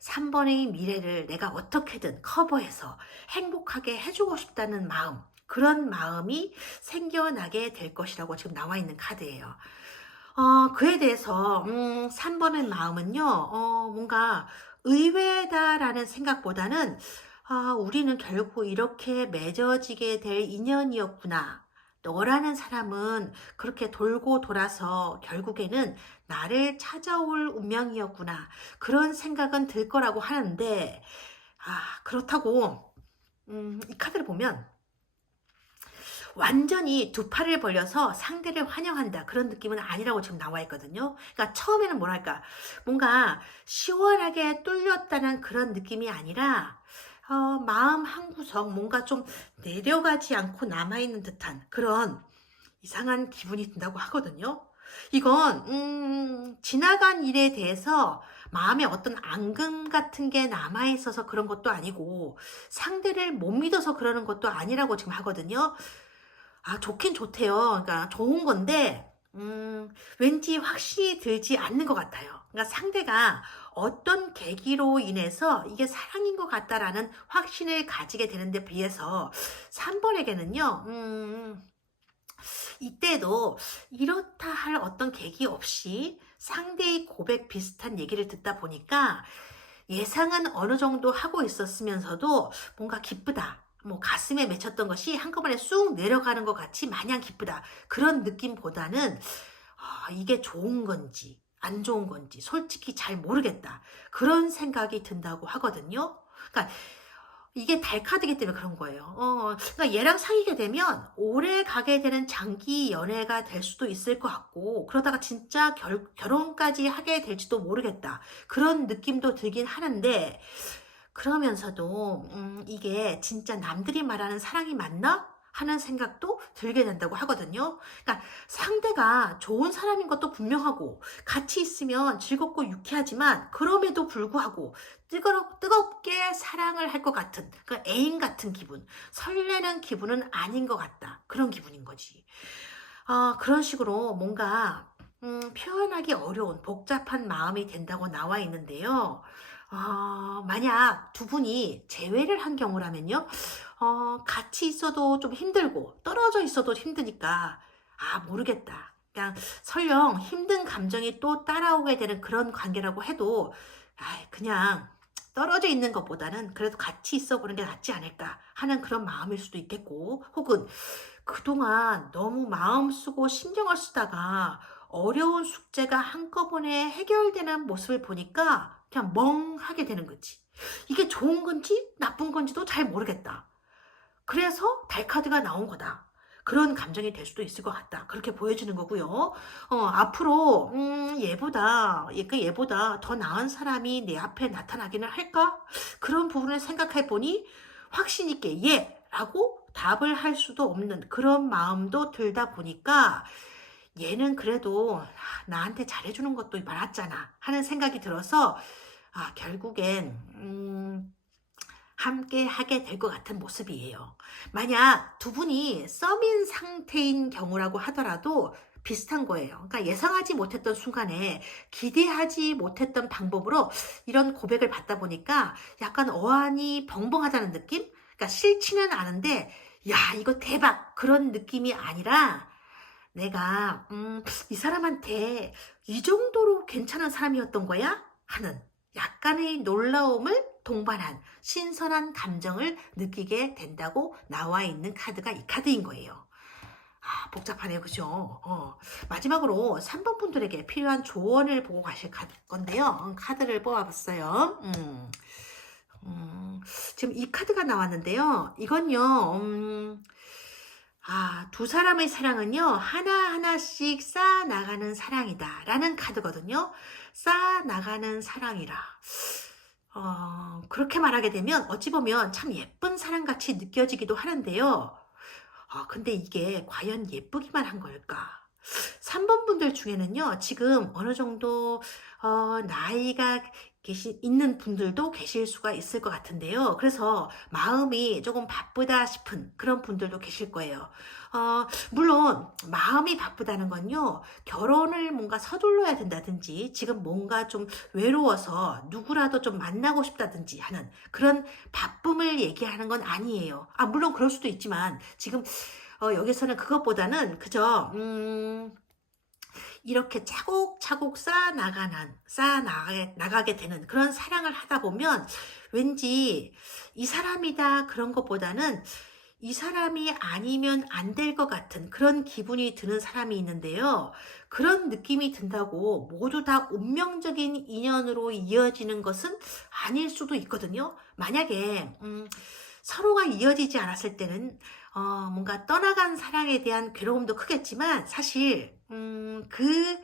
3번의 미래를 내가 어떻게든 커버해서 행복하게 해주고 싶다는 마음, 그런 마음이 생겨나게 될 것이라고 지금 나와 있는 카드예요. 그에 대해서 3번의 마음은요, 뭔가 의외다라는 생각보다는 우리는 결국 이렇게 맺어지게 될 인연이었구나. 너라는 사람은 그렇게 돌고 돌아서 결국에는 나를 찾아올 운명이었구나. 그런 생각은 들 거라고 하는데, 그렇다고, 이 카드를 보면 완전히 두 팔을 벌려서 상대를 환영한다. 그런 느낌은 아니라고 지금 나와 있거든요. 그러니까 처음에는 뭐랄까, 뭔가 시원하게 뚫렸다는 그런 느낌이 아니라, 마음 한구석 뭔가 좀 내려가지 않고 남아있는 듯한 그런 이상한 기분이 든다고 하거든요. 이건 지나간 일에 대해서 마음에 어떤 앙금 같은 게 남아있어서 그런 것도 아니고 상대를 못 믿어서 그러는 것도 아니라고 지금 하거든요. 좋긴 좋대요. 그러니까 좋은 건데, 왠지 확신이 들지 않는 것 같아요. 그러니까 상대가 어떤 계기로 인해서 이게 사랑인 것 같다라는 확신을 가지게 되는데 비해서 3번에게는요, 이때도 이렇다 할 어떤 계기 없이 상대의 고백 비슷한 얘기를 듣다 보니까 예상은 어느 정도 하고 있었으면서도 뭔가 기쁘다. 뭐 가슴에 맺혔던 것이 한꺼번에 쑥 내려가는 것 같이 마냥 기쁘다. 그런 느낌보다는 이게 좋은 건지 안 좋은 건지 솔직히 잘 모르겠다. 그런 생각이 든다고 하거든요. 그러니까 이게 달 카드이기 때문에 그런 거예요. 그러니까 얘랑 사귀게 되면 오래 가게 되는 장기 연애가 될 수도 있을 것 같고, 그러다가 진짜 결혼까지 하게 될지도 모르겠다. 그런 느낌도 들긴 하는데, 그러면서도, 이게 진짜 남들이 말하는 사랑이 맞나? 하는 생각도 들게 된다고 하거든요. 그러니까 상대가 좋은 사람인 것도 분명하고 같이 있으면 즐겁고 유쾌하지만 그럼에도 불구하고 뜨겁게 사랑을 할 것 같은 그 애인 같은 기분, 설레는 기분은 아닌 것 같다. 그런 기분인 거지. 그런 식으로 뭔가 표현하기 어려운 복잡한 마음이 된다고 나와 있는데요. 만약 두 분이 재회를 한 경우라면요. 같이 있어도 좀 힘들고 떨어져 있어도 힘드니까 모르겠다. 그냥 설령 힘든 감정이 또 따라오게 되는 그런 관계라고 해도 그냥 떨어져 있는 것보다는 그래도 같이 있어 보는 게 낫지 않을까 하는 그런 마음일 수도 있겠고, 혹은 그동안 너무 마음 쓰고 신경을 쓰다가 어려운 숙제가 한꺼번에 해결되는 모습을 보니까 그냥 멍하게 되는 거지. 이게 좋은 건지 나쁜 건지도 잘 모르겠다. 그래서 달카드가 나온 거다. 그런 감정이 될 수도 있을 것 같다. 그렇게 보여주는 거고요. 앞으로 얘보다 더 나은 사람이 내 앞에 나타나기는 할까? 그런 부분을 생각해 보니 확신 있게 얘라고 답을 할 수도 없는 그런 마음도 들다 보니까 얘는 그래도 나한테 잘해주는 것도 많았잖아 하는 생각이 들어서 결국엔 함께 하게 될 것 같은 모습이에요. 만약 두 분이 썸인 상태인 경우라고 하더라도 비슷한 거예요. 그러니까 예상하지 못했던 순간에 기대하지 못했던 방법으로 이런 고백을 받다 보니까 약간 어안이 벙벙하다는 느낌? 그러니까 싫지는 않은데 야 이거 대박 그런 느낌이 아니라 내가 이 사람한테 이 정도로 괜찮은 사람이었던 거야? 하는 약간의 놀라움을 동반한 신선한 감정을 느끼게 된다고 나와 있는 카드가 이 카드인 거예요. 복잡하네요. 그죠? 마지막으로 3번 분들에게 필요한 조언을 보고 가실 건데요. 카드를 뽑아봤어요. 지금 이 카드가 나왔는데요. 이건요, 두 사람의 사랑은요, 하나하나씩 쌓아나가는 사랑이다. 라는 카드거든요. 쌓아나가는 사랑이라. 그렇게 말하게 되면 어찌 보면 참 예쁜 사랑같이 느껴지기도 하는데요. 근데 이게 과연 예쁘기만 한 걸까? 3번 분들 중에는요, 지금 어느 정도, 나이가 있는 분들도 계실 수가 있을 것 같은데요. 그래서 마음이 조금 바쁘다 싶은 그런 분들도 계실 거예요. 물론, 마음이 바쁘다는 건요, 결혼을 뭔가 서둘러야 된다든지, 지금 뭔가 좀 외로워서 누구라도 좀 만나고 싶다든지 하는 그런 바쁨을 얘기하는 건 아니에요. 물론 그럴 수도 있지만, 지금, 여기서는 그것보다는 그저, 이렇게 차곡차곡 쌓아나가게 되는 그런 사랑을 하다 보면 왠지 이 사람이다 그런 것보다는 이 사람이 아니면 안 될 것 같은 그런 기분이 드는 사람이 있는데요. 그런 느낌이 든다고 모두 다 운명적인 인연으로 이어지는 것은 아닐 수도 있거든요. 만약에 서로가 이어지지 않았을 때는 뭔가 떠나간 사랑에 대한 괴로움도 크겠지만 사실 그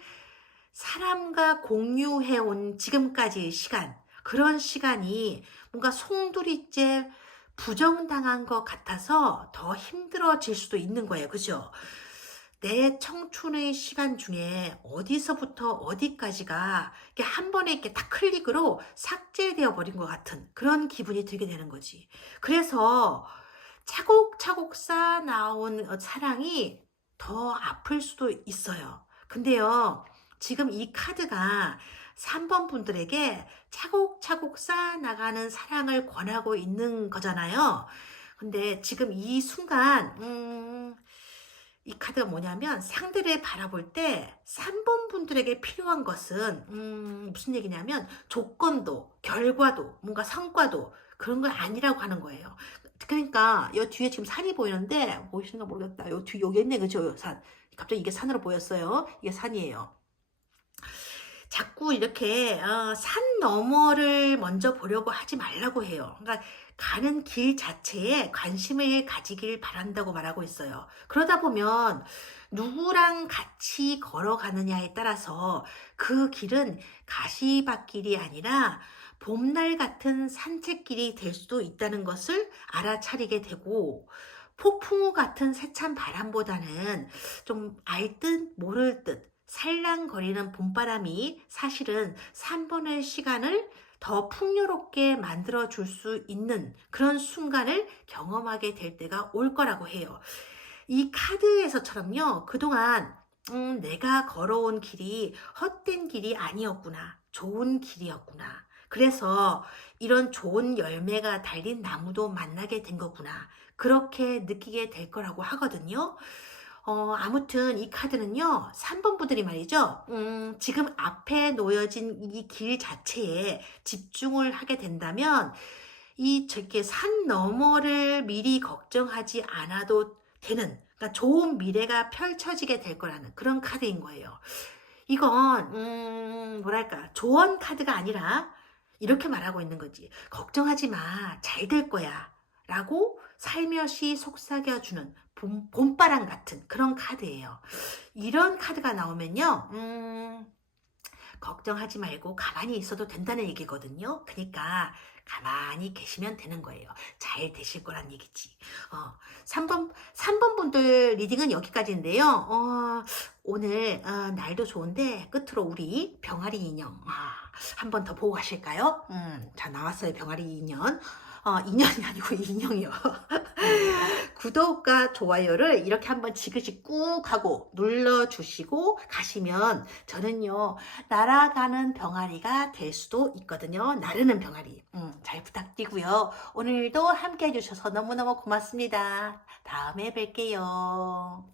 사람과 공유해온 지금까지의 시간, 그런 시간이 뭔가 송두리째 부정당한 것 같아서 더 힘들어질 수도 있는 거예요. 그죠? 내 청춘의 시간 중에 어디서부터 어디까지가 이렇게 한 번에 이렇게 딱 클릭으로 삭제되어 버린 것 같은 그런 기분이 들게 되는 거지. 그래서 차곡차곡 쌓아나온 사랑이 더 아플 수도 있어요. 근데요, 지금 이 카드가 3번 분들에게 차곡차곡 쌓아나가는 사랑을 권하고 있는 거잖아요. 근데 지금 이 순간, 이 카드가 뭐냐면 상대를 바라볼 때 3번 분들에게 필요한 것은 무슨 얘기냐면 조건도, 결과도, 뭔가 성과도 그런 건 아니라고 하는 거예요. 그러니까 요 뒤에 지금 산이 보이는데 보이시는가 모르겠다. 요 뒤 여기 있네, 그죠? 요 산. 갑자기 이게 산으로 보였어요. 이게 산이에요. 자꾸 이렇게 산 너머를 먼저 보려고 하지 말라고 해요. 그러니까 가는 길 자체에 관심을 가지길 바란다고 말하고 있어요. 그러다 보면 누구랑 같이 걸어가느냐에 따라서 그 길은 가시밭길이 아니라 봄날 같은 산책길이 될 수도 있다는 것을 알아차리게 되고, 폭풍우 같은 세찬 바람보다는 좀 알 듯 모를 듯 살랑거리는 봄바람이 사실은 3번의 시간을 더 풍요롭게 만들어 줄 수 있는 그런 순간을 경험하게 될 때가 올 거라고 해요. 이 카드에서처럼요, 그동안 내가 걸어온 길이 헛된 길이 아니었구나, 좋은 길이었구나, 그래서 이런 좋은 열매가 달린 나무도 만나게 된 거구나, 그렇게 느끼게 될 거라고 하거든요. 아무튼 이 카드는요, 3번 분들이 말이죠, 지금 앞에 놓여진 이 길 자체에 집중을 하게 된다면, 저기 산 너머를 미리 걱정하지 않아도 되는, 그러니까 좋은 미래가 펼쳐지게 될 거라는 그런 카드인 거예요. 이건, 뭐랄까, 조언 카드가 아니라, 이렇게 말하고 있는 거지. 걱정하지 마. 잘 될 거야. 라고 살며시 속삭여주는 봄바람 같은 그런 카드예요. 이런 카드가 나오면요, 걱정하지 말고 가만히 있어도 된다는 얘기거든요. 그러니까 가만히 계시면 되는 거예요. 잘 되실 거란 얘기지. 3번 분들 리딩은 여기까지인데요. 오늘 날도 좋은데 끝으로 우리 병아리 인형 한 번 더 보고 가실까요? 자, 나왔어요. 병아리 인형. 인연이 아니고 인형이요. 구독과 좋아요를 이렇게 한번 지그시 꾹 하고 눌러주시고 가시면 저는요, 날아가는 병아리가 될 수도 있거든요. 나르는 병아리. 잘 부탁드리고요. 오늘도 함께 해주셔서 너무너무 고맙습니다. 다음에 뵐게요.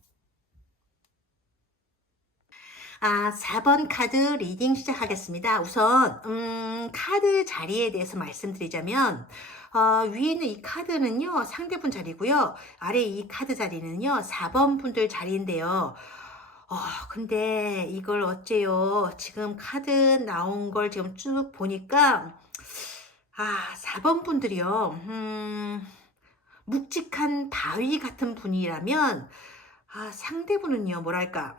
4번 카드 리딩 시작하겠습니다. 우선 카드 자리에 대해서 말씀드리자면, 위에 있는 이 카드는요, 상대분 자리고요. 아래 이 카드 자리는요, 4번 분들 자리인데요. 근데 이걸 어째요? 지금 카드 나온 걸 지금 쭉 보니까 4번 분들이요. 묵직한 바위 같은 분이라면 상대분은요, 뭐랄까,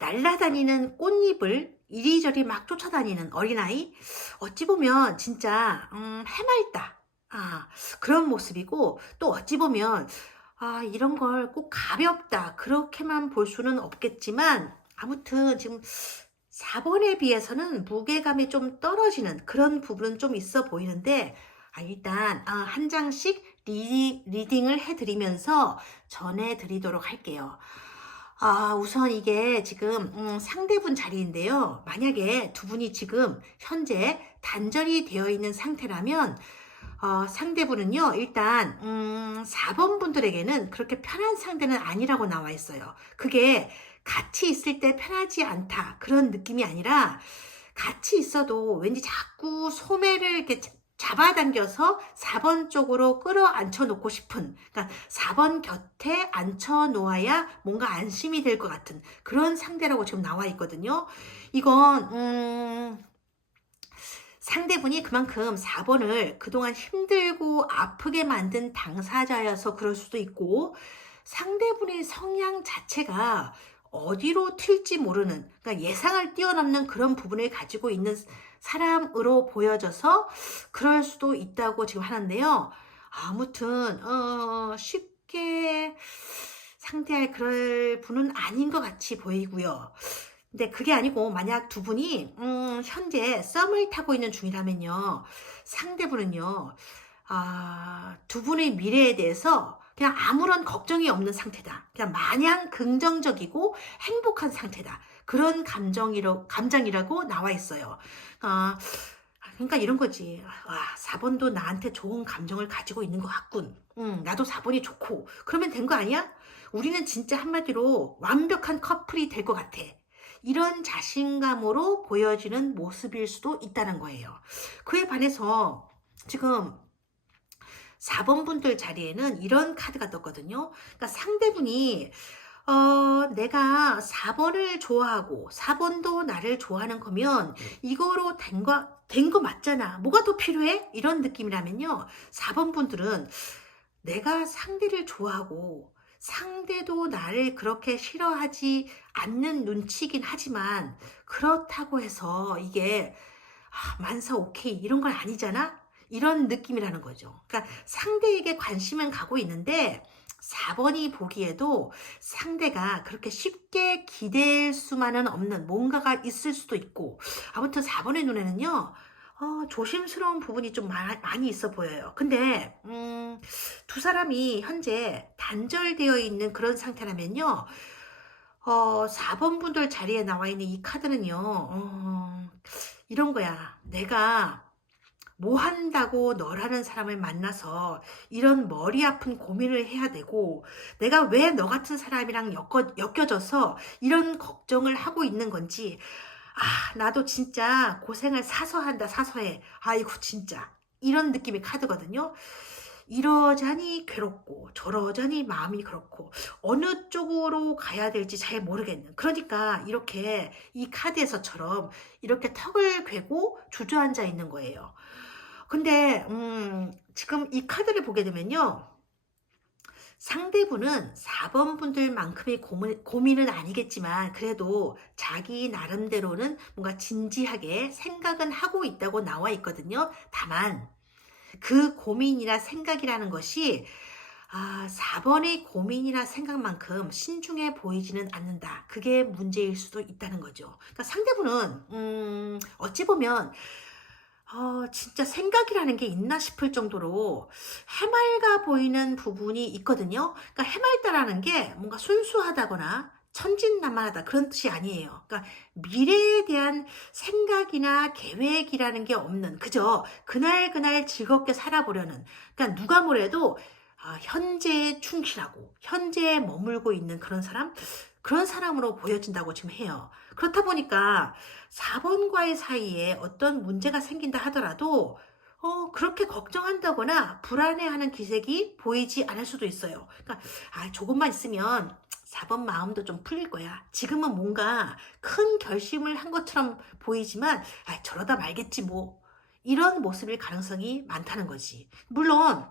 날아다니는 꽃잎을 이리저리 막 쫓아다니는 어린아이? 어찌 보면 진짜 해맑다, 그런 모습이고, 또 어찌 보면 이런 걸 꼭 가볍다 그렇게만 볼 수는 없겠지만, 아무튼 지금 4번에 비해서는 무게감이 좀 떨어지는 그런 부분은 좀 있어 보이는데, 일단 한 장씩 리딩을 해드리면서 전해드리도록 할게요. 우선 이게 지금 상대분 자리인데요. 만약에 두 분이 지금 현재 단절이 되어 있는 상태라면 상대분은요, 일단 4번 분들에게는 그렇게 편한 상대는 아니라고 나와 있어요. 그게 같이 있을 때 편하지 않다 그런 느낌이 아니라, 같이 있어도 왠지 자꾸 소매를 이렇게 잡아당겨서 4번 쪽으로 끌어앉혀 놓고 싶은, 그러니까 4번 곁에 앉혀 놓아야 뭔가 안심이 될 것 같은 그런 상대라고 지금 나와 있거든요. 이건 상대분이 그만큼 4번을 그동안 힘들고 아프게 만든 당사자여서 그럴 수도 있고, 상대분의 성향 자체가 어디로 튈지 모르는, 그러니까 예상을 뛰어넘는 그런 부분을 가지고 있는 사람으로 보여져서 그럴 수도 있다고 지금 하는데요. 아무튼 쉽게 상대할 그럴 분은 아닌 것 같이 보이고요. 근데 그게 아니고 만약 두 분이 현재 썸을 타고 있는 중이라면요, 상대분은요, 두 분의 미래에 대해서 그냥 아무런 걱정이 없는 상태다. 그냥 마냥 긍정적이고 행복한 상태다. 그런 감정이라고 나와 있어요. 아, 그러니까 이런 거지. 4번도 나한테 좋은 감정을 가지고 있는 것 같군. 나도 4번이 좋고. 그러면 된 거 아니야? 우리는 진짜 한마디로 완벽한 커플이 될 것 같아. 이런 자신감으로 보여지는 모습일 수도 있다는 거예요. 그에 반해서 지금 4번 분들 자리에는 이런 카드가 떴거든요. 그러니까 상대분이 내가 4번을 좋아하고 4번도 나를 좋아하는 거면 이거로 된 거 맞잖아. 뭐가 더 필요해? 이런 느낌이라면요, 4번 분들은 내가 상대를 좋아하고 상대도 나를 그렇게 싫어하지 않는 눈치긴 하지만, 그렇다고 해서 이게 만사 오케이 이런 건 아니잖아? 이런 느낌이라는 거죠. 그러니까 상대에게 관심은 가고 있는데 4번이 보기에도 상대가 그렇게 쉽게 기댈 수만은 없는 뭔가가 있을 수도 있고, 아무튼 4번의 눈에는요, 조심스러운 부분이 좀 많이 있어 보여요. 근데 두 사람이 현재 단절되어 있는 그런 상태라면요, 4번 분들 자리에 나와 있는 이 카드는요, 이런 거야. 내가 뭐 한다고 너라는 사람을 만나서 이런 머리 아픈 고민을 해야 되고, 내가 왜 너 같은 사람이랑 엮여져서 이런 걱정을 하고 있는 건지, 나도 진짜 고생을 사서 한다, 사서해. 아이고, 진짜. 이런 느낌의 카드거든요. 이러자니 괴롭고 저러자니 마음이 그렇고 어느 쪽으로 가야 될지 잘 모르겠는, 그러니까 이렇게 이 카드에서처럼 이렇게 턱을 괴고 주저앉아 있는 거예요. 근데 지금 이 카드를 보게 되면요, 상대분은 4번 분들만큼의 고민은 아니겠지만 그래도 자기 나름대로는 뭔가 진지하게 생각은 하고 있다고 나와 있거든요. 다만 그 고민이나 생각이라는 것이 4번의 고민이나 생각만큼 신중해 보이지는 않는다. 그게 문제일 수도 있다는 거죠. 그러니까 상대분은 어찌 보면 진짜 생각이라는 게 있나 싶을 정도로 해맑아 보이는 부분이 있거든요. 그러니까 해맑다라는 게 뭔가 순수하다거나 천진난만하다 그런 뜻이 아니에요. 그러니까 미래에 대한 생각이나 계획이라는 게 없는, 그저 그날 즐겁게 살아보려는, 그러니까 누가 뭐래도 현재에 충실하고 현재에 머물고 있는 그런 사람으로 보여진다고 지금 해요. 그렇다 보니까 4번과의 사이에 어떤 문제가 생긴다 하더라도 그렇게 걱정한다거나 불안해하는 기색이 보이지 않을 수도 있어요. 그러니까 조금만 있으면 4번 마음도 좀 풀릴 거야. 지금은 뭔가 큰 결심을 한 것처럼 보이지만 저러다 말겠지 뭐, 이런 모습일 가능성이 많다는 거지. 물론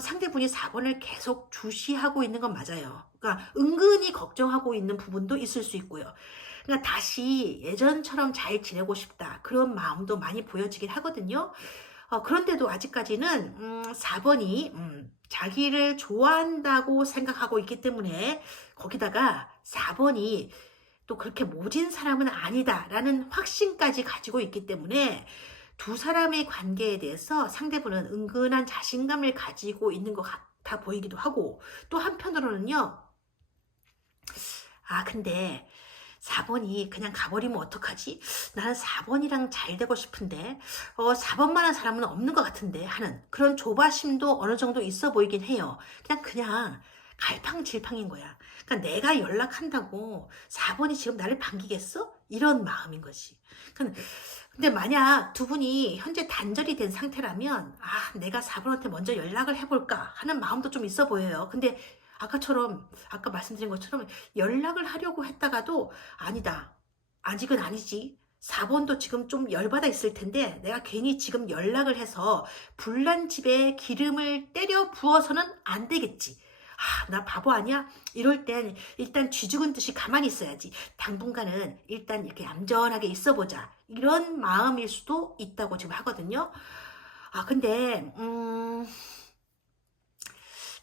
상대분이 4번을 계속 주시하고 있는 건 맞아요. 그러니까 은근히 걱정하고 있는 부분도 있을 수 있고요. 그러니까 다시 예전처럼 잘 지내고 싶다, 그런 마음도 많이 보여지긴 하거든요. 그런데도 아직까지는 4번이 자기를 좋아한다고 생각하고 있기 때문에, 거기다가 4번이 또 그렇게 모진 사람은 아니다라는 확신까지 가지고 있기 때문에 두 사람의 관계에 대해서 상대분은 은근한 자신감을 가지고 있는 것 같아 보이기도 하고, 또 한편으로는요, 근데 4번이 그냥 가버리면 어떡하지? 나는 4번이랑 잘 되고 싶은데 4번만한 사람은 없는 것 같은데 하는 그런 조바심도 어느 정도 있어 보이긴 해요. 그냥 갈팡질팡인 거야. 그러니까 내가 연락한다고 4번이 지금 나를 반기겠어? 이런 마음인 거지. 그러니까 근데 만약 두 분이 현재 단절이 된 상태라면 내가 4번한테 먼저 연락을 해볼까 하는 마음도 좀 있어 보여요. 근데 아까 말씀드린 것처럼 연락을 하려고 했다가도 아니다. 아직은 아니지. 4번도 지금 좀 열받아 있을 텐데 내가 괜히 지금 연락을 해서 불난 집에 기름을 때려 부어서는 안 되겠지. 나 바보 아니야? 이럴 땐 일단 쥐죽은 듯이 가만히 있어야지. 당분간은 일단 이렇게 얌전하게 있어보자. 이런 마음일 수도 있다고 지금 하거든요. 근데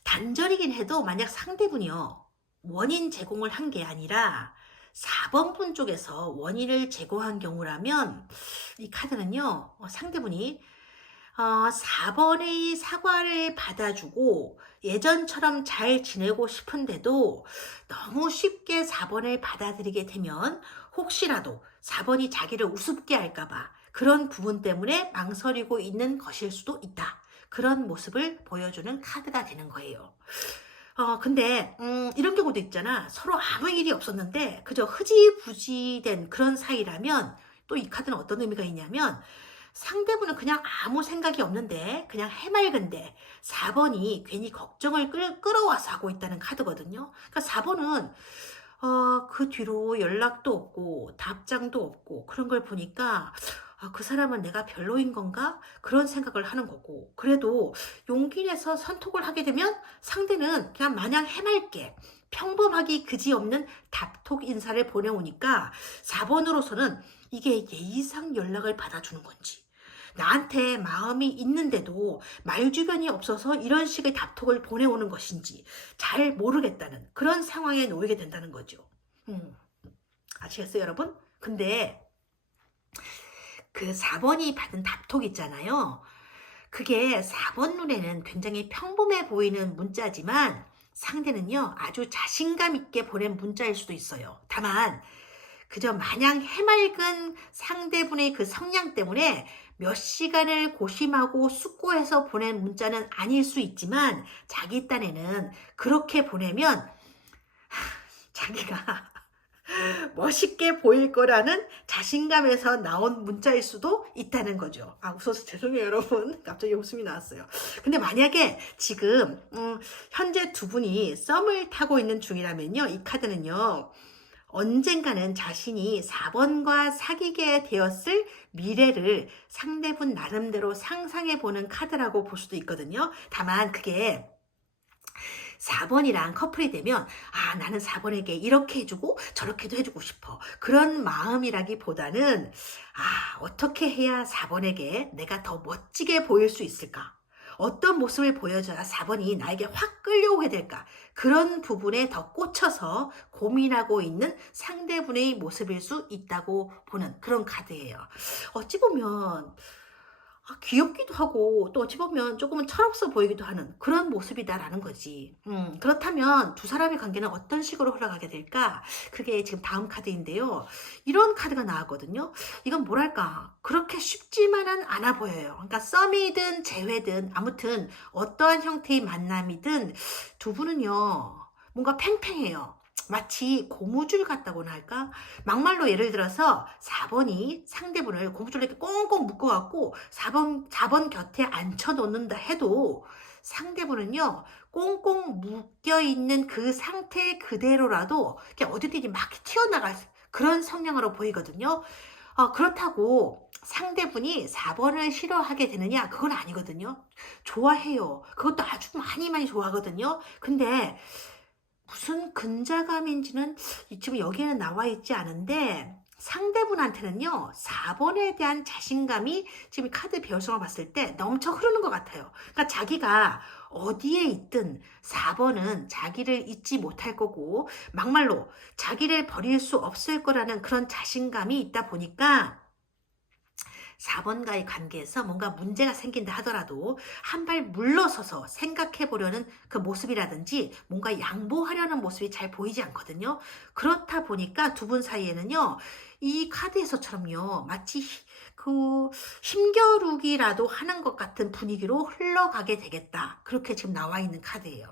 단절이긴 해도 만약 상대분이요, 원인 제공을 한 게 아니라 4번 분 쪽에서 원인을 제공한 경우라면 이 카드는요, 상대분이 4번의 사과를 받아주고 예전처럼 잘 지내고 싶은데도 너무 쉽게 4번을 받아들이게 되면 혹시라도 4번이 자기를 우습게 할까봐 그런 부분 때문에 망설이고 있는 것일 수도 있다. 그런 모습을 보여주는 카드가 되는 거예요. 근데 이런 경우도 있잖아. 서로 아무 일이 없었는데 그저 흐지부지된 그런 사이라면 또 이 카드는 어떤 의미가 있냐면 상대분은 그냥 아무 생각이 없는데 그냥 해맑은데 4번이 괜히 걱정을 끌어와서 하고 있다는 카드거든요. 그러니까 4번은 그 뒤로 연락도 없고 답장도 없고 그런 걸 보니까 그 사람은 내가 별로인 건가? 그런 생각을 하는 거고, 그래도 용기 내서 선톡을 하게 되면 상대는 그냥 마냥 해맑게 평범하기 그지없는 답톡 인사를 보내오니까 4번으로서는 이게 예의상 연락을 받아주는 건지, 나한테 마음이 있는데도 말주변이 없어서 이런 식의 답톡을 보내오는 것인지 잘 모르겠다는 그런 상황에 놓이게 된다는 거죠. 아시겠어요, 여러분? 근데 그 4번이 받은 답톡 있잖아요. 그게 4번 눈에는 굉장히 평범해 보이는 문자지만 상대는요, 아주 자신감 있게 보낸 문자일 수도 있어요. 다만 그저 마냥 해맑은 상대분의 그 성향 때문에 몇 시간을 고심하고 숙고해서 보낸 문자는 아닐 수 있지만 자기 딴에는 그렇게 보내면 자기가 멋있게 보일 거라는 자신감에서 나온 문자일 수도 있다는 거죠. 웃어서 죄송해요, 여러분. 갑자기 웃음이 나왔어요. 근데 만약에 지금 현재 두 분이 썸을 타고 있는 중이라면요, 이 카드는요, 언젠가는 자신이 4번과 사귀게 되었을 미래를 상대분 나름대로 상상해보는 카드라고 볼 수도 있거든요. 다만 그게 4번이랑 커플이 되면 나는 4번에게 이렇게 해주고 저렇게도 해주고 싶어. 그런 마음이라기보다는 어떻게 해야 4번에게 내가 더 멋지게 보일 수 있을까? 어떤 모습을 보여줘야 4번이 나에게 확 끌려오게 될까? 그런 부분에 더 꽂혀서 고민하고 있는 상대분의 모습일 수 있다고 보는 그런 카드예요. 어찌 보면 귀엽기도 하고 또 어찌 보면 조금은 철없어 보이기도 하는 그런 모습이다라는 거지. 그렇다면 두 사람의 관계는 어떤 식으로 흘러가게 될까? 그게 지금 다음 카드인데요. 이런 카드가 나왔거든요. 이건 뭐랄까, 그렇게 쉽지만은 않아 보여요. 그러니까 썸이든 재회든 아무튼 어떠한 형태의 만남이든 두 분은요, 뭔가 팽팽해요. 마치 고무줄 같다고나 할까? 막말로 예를 들어서 4번이 상대분을 고무줄로 이렇게 꽁꽁 묶어갖고 4번 곁에 앉혀놓는다 해도 상대분은요, 꽁꽁 묶여있는 그 상태 그대로라도 어디든지 막 튀어나갈 그런 성향으로 보이거든요. 그렇다고 상대분이 4번을 싫어하게 되느냐? 그건 아니거든요. 좋아해요. 그것도 아주 많이 좋아하거든요. 근데 무슨 근자감인지는 지금 여기에는 나와 있지 않은데 상대분한테는요, 4번에 대한 자신감이 지금 카드 배열성을 봤을 때 넘쳐 흐르는 것 같아요. 그러니까 자기가 어디에 있든 4번은 자기를 잊지 못할 거고 막말로 자기를 버릴 수 없을 거라는 그런 자신감이 있다 보니까 4번과의 관계에서 뭔가 문제가 생긴다 하더라도 한 발 물러서서 생각해 보려는 그 모습이라든지 뭔가 양보하려는 모습이 잘 보이지 않거든요. 그렇다 보니까 두 분 사이에는요, 이 카드에서처럼요, 마치 그 힘겨루기라도 하는 것 같은 분위기로 흘러가게 되겠다. 그렇게 지금 나와 있는 카드예요.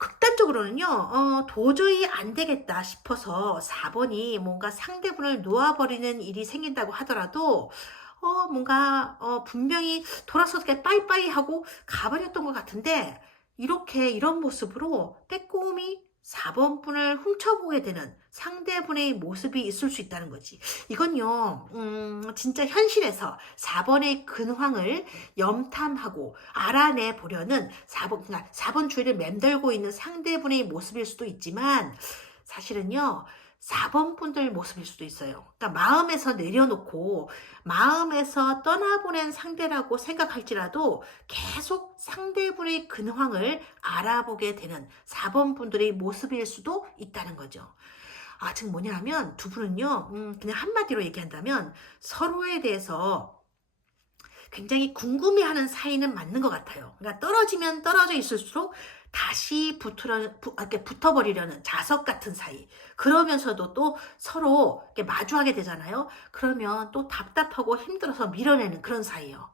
극단적으로는요, 도저히 안 되겠다 싶어서 4번이 뭔가 상대분을 놓아버리는 일이 생긴다고 하더라도, 뭔가, 분명히 돌아서 이렇게 빠이빠이 하고 가버렸던 것 같은데, 이런 모습으로 빼꼼히 4번 분을 훔쳐보게 되는 상대분의 모습이 있을 수 있다는 거지. 이건요, 진짜 현실에서 4번의 근황을 염탐하고 알아내 보려는 4번, 그러니까 4번 주위를 맴돌고 있는 상대분의 모습일 수도 있지만, 사실은요, 4번 분들 모습일 수도 있어요. 그러니까 마음에서 내려놓고 마음에서 떠나보낸 상대라고 생각할지라도 계속 상대분의 근황을 알아보게 되는 4번 분들의 모습일 수도 있다는 거죠. 즉 뭐냐면 두 분은요, 그냥 한마디로 얘기한다면 서로에 대해서 굉장히 궁금해하는 사이는 맞는 것 같아요. 그러니까 떨어지면 떨어져 있을수록 다시 이렇게 붙어버리려는 자석 같은 사이. 그러면서도 또 서로 이렇게 마주하게 되잖아요. 그러면 또 답답하고 힘들어서 밀어내는 그런 사이예요.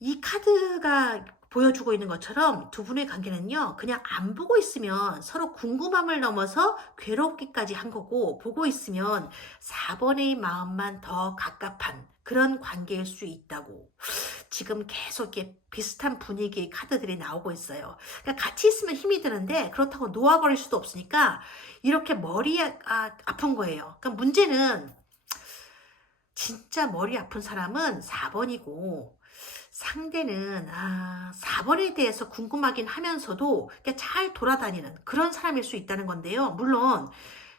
이 카드가 보여주고 있는 것처럼 두 분의 관계는요, 그냥 안 보고 있으면 서로 궁금함을 넘어서 괴롭기까지 한 거고, 보고 있으면 4번의 마음만 더 갑갑한 그런 관계일 수 있다고. 지금 계속 이렇게 비슷한 분위기의 카드들이 나오고 있어요. 그러니까 같이 있으면 힘이 드는데, 그렇다고 놓아버릴 수도 없으니까, 이렇게 머리 아픈 거예요. 그러니까 문제는, 진짜 머리 아픈 사람은 4번이고, 상대는 4번에 대해서 궁금하긴 하면서도 잘 돌아다니는 그런 사람일 수 있다는 건데요. 물론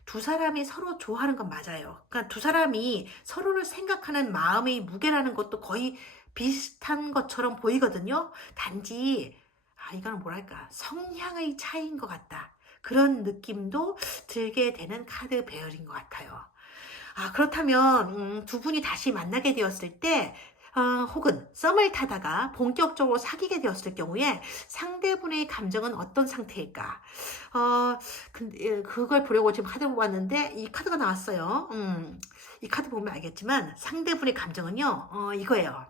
두 사람이 서로 좋아하는 건 맞아요. 그러니까 두 사람이 서로를 생각하는 마음의 무게라는 것도 거의 비슷한 것처럼 보이거든요. 단지 이거는 뭐랄까, 성향의 차이인 것 같다. 그런 느낌도 들게 되는 카드 배열인 것 같아요. 그렇다면 두 분이 다시 만나게 되었을 때, 혹은 썸을 타다가 본격적으로 사귀게 되었을 경우에 상대분의 감정은 어떤 상태일까? 근데 그걸 보려고 지금 카드 뽑았는데 이 카드가 나왔어요. 이 카드 보면 알겠지만 상대분의 감정은요, 이거예요.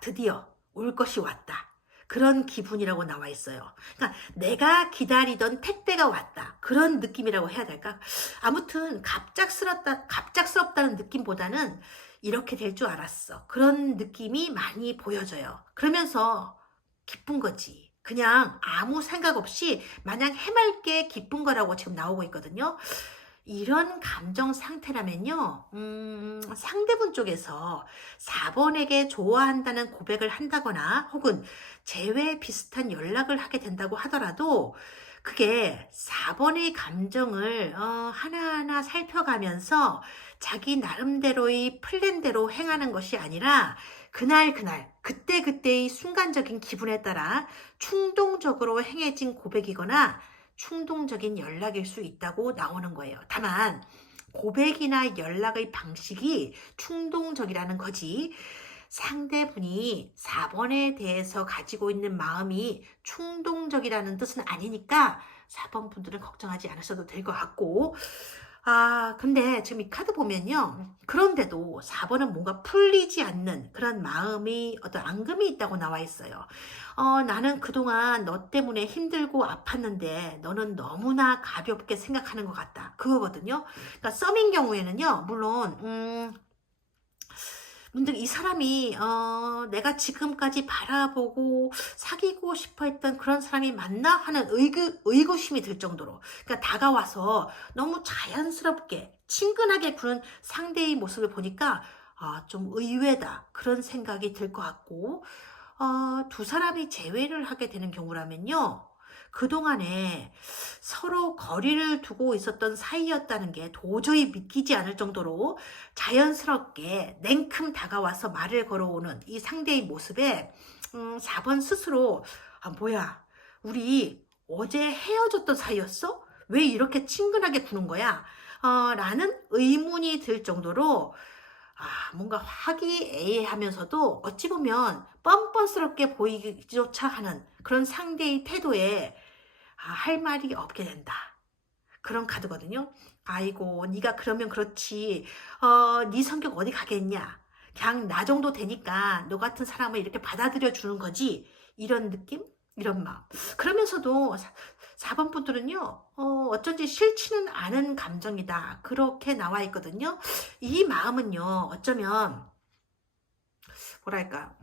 드디어 올 것이 왔다. 그런 기분이라고 나와 있어요. 그러니까 내가 기다리던 택배가 왔다. 그런 느낌이라고 해야 될까? 아무튼 갑작스럽다는 느낌보다는 이렇게 될 줄 알았어. 그런 느낌이 많이 보여져요. 그러면서 기쁜 거지. 그냥 아무 생각 없이 마냥 해맑게 기쁜 거라고 지금 나오고 있거든요. 이런 감정 상태라면요, 상대분 쪽에서 4번에게 좋아한다는 고백을 한다거나 혹은 재회 비슷한 연락을 하게 된다고 하더라도 그게 4번의 감정을 하나하나 살펴가면서 자기 나름대로의 플랜대로 행하는 것이 아니라 그날 그때그때의 순간적인 기분에 따라 충동적으로 행해진 고백이거나 충동적인 연락일 수 있다고 나오는 거예요. 다만 고백이나 연락의 방식이 충동적이라는 거지, 상대분이 4번에 대해서 가지고 있는 마음이 충동적이라는 뜻은 아니니까 4번 분들은 걱정하지 않으셔도 될 것 같고, 근데 지금 이 카드 보면요, 그런데도 4번은 뭔가 풀리지 않는 그런 마음이 어떤 앙금이 있다고 나와 있어요. 나는 그동안 너 때문에 힘들고 아팠는데 너는 너무나 가볍게 생각하는 것 같다. 그거거든요. 그러니까 썸인 경우에는요, 물론 문득 이 사람이 내가 지금까지 바라보고 사귀고 싶어 했던 그런 사람이 맞나 하는 의구심이 들 정도로, 그러니까 다가와서 너무 자연스럽게 친근하게 구는 상대의 모습을 보니까 좀 의외다 그런 생각이 들 것 같고, 두 사람이 재회를 하게 되는 경우라면요, 그동안에 서로 거리를 두고 있었던 사이였다는 게 도저히 믿기지 않을 정도로 자연스럽게 냉큼 다가와서 말을 걸어오는 이 상대의 모습에 4번 스스로 뭐야, 우리 어제 헤어졌던 사이였어? 왜 이렇게 친근하게 구는 거야? 라는 의문이 들 정도로 뭔가 화기애애하면서도 어찌 보면 뻔뻔스럽게 보이기조차 하는 그런 상대의 태도에 할 말이 없게 된다. 그런 카드거든요. 아이고, 네가 그러면 그렇지. 네 성격 어디 가겠냐. 그냥 나 정도 되니까 너 같은 사람을 이렇게 받아들여 주는 거지. 이런 느낌? 이런 마음. 그러면서도 4번 분들은요, 어쩐지 싫지는 않은 감정이다. 그렇게 나와 있거든요. 이 마음은요, 어쩌면, 뭐랄까,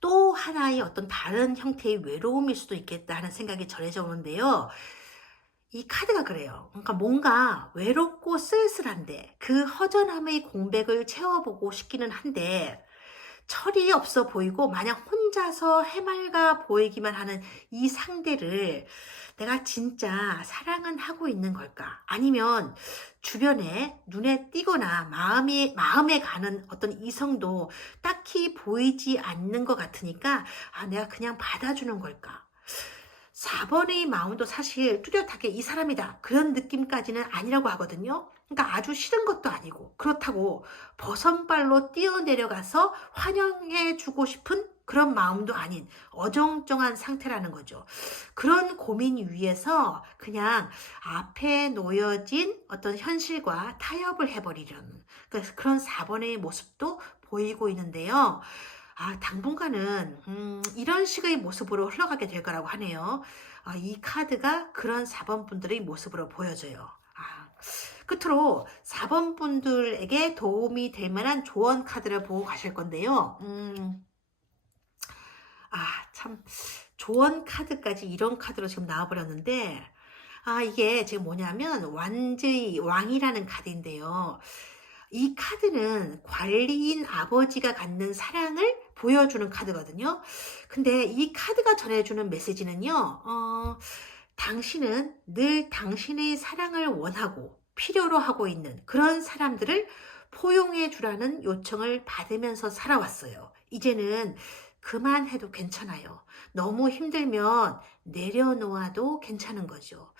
또 하나의 어떤 다른 형태의 외로움일 수도 있겠다 하는 생각이 전해져 오는데요. 이 카드가 그래요. 그러니까 뭔가 외롭고 쓸쓸한데 그 허전함의 공백을 채워보고 싶기는 한데 철이 없어 보이고 마냥 혼자서 해맑아 보이기만 하는 이 상대를 내가 진짜 사랑은 하고 있는 걸까? 아니면 주변에 눈에 띄거나 마음에 가는 어떤 이성도 딱히 보이지 않는 것 같으니까 내가 그냥 받아주는 걸까? 4번의 마음도 사실 뚜렷하게 이 사람이다. 그런 느낌까지는 아니라고 하거든요. 그러니까 아주 싫은 것도 아니고 그렇다고 버선발로 뛰어내려가서 환영해주고 싶은 그런 마음도 아닌 어정쩡한 상태라는 거죠. 그런 고민 위에서 그냥 앞에 놓여진 어떤 현실과 타협을 해버리려는 그런 4번의 모습도 보이고 있는데요. 당분간은 이런 식의 모습으로 흘러가게 될 거라고 하네요. 이 카드가 그런 4번 분들의 모습으로 보여져요. 끝으로 4번 분들에게 도움이 될 만한 조언 카드를 보고 가실 건데요. 참 조언 카드까지 이런 카드로 지금 나와버렸는데 이게 지금 뭐냐면 완전히 왕이라는 카드인데요. 이 카드는 관리인 아버지가 갖는 사랑을 보여주는 카드거든요. 근데 이 카드가 전해주는 메시지는요, 당신은 늘 당신의 사랑을 원하고 필요로 하고 있는 그런 사람들을 포용해 주라는 요청을 받으면서 살아왔어요. 이제는 그만해도 괜찮아요. 너무 힘들면 내려놓아도 괜찮은 거죠.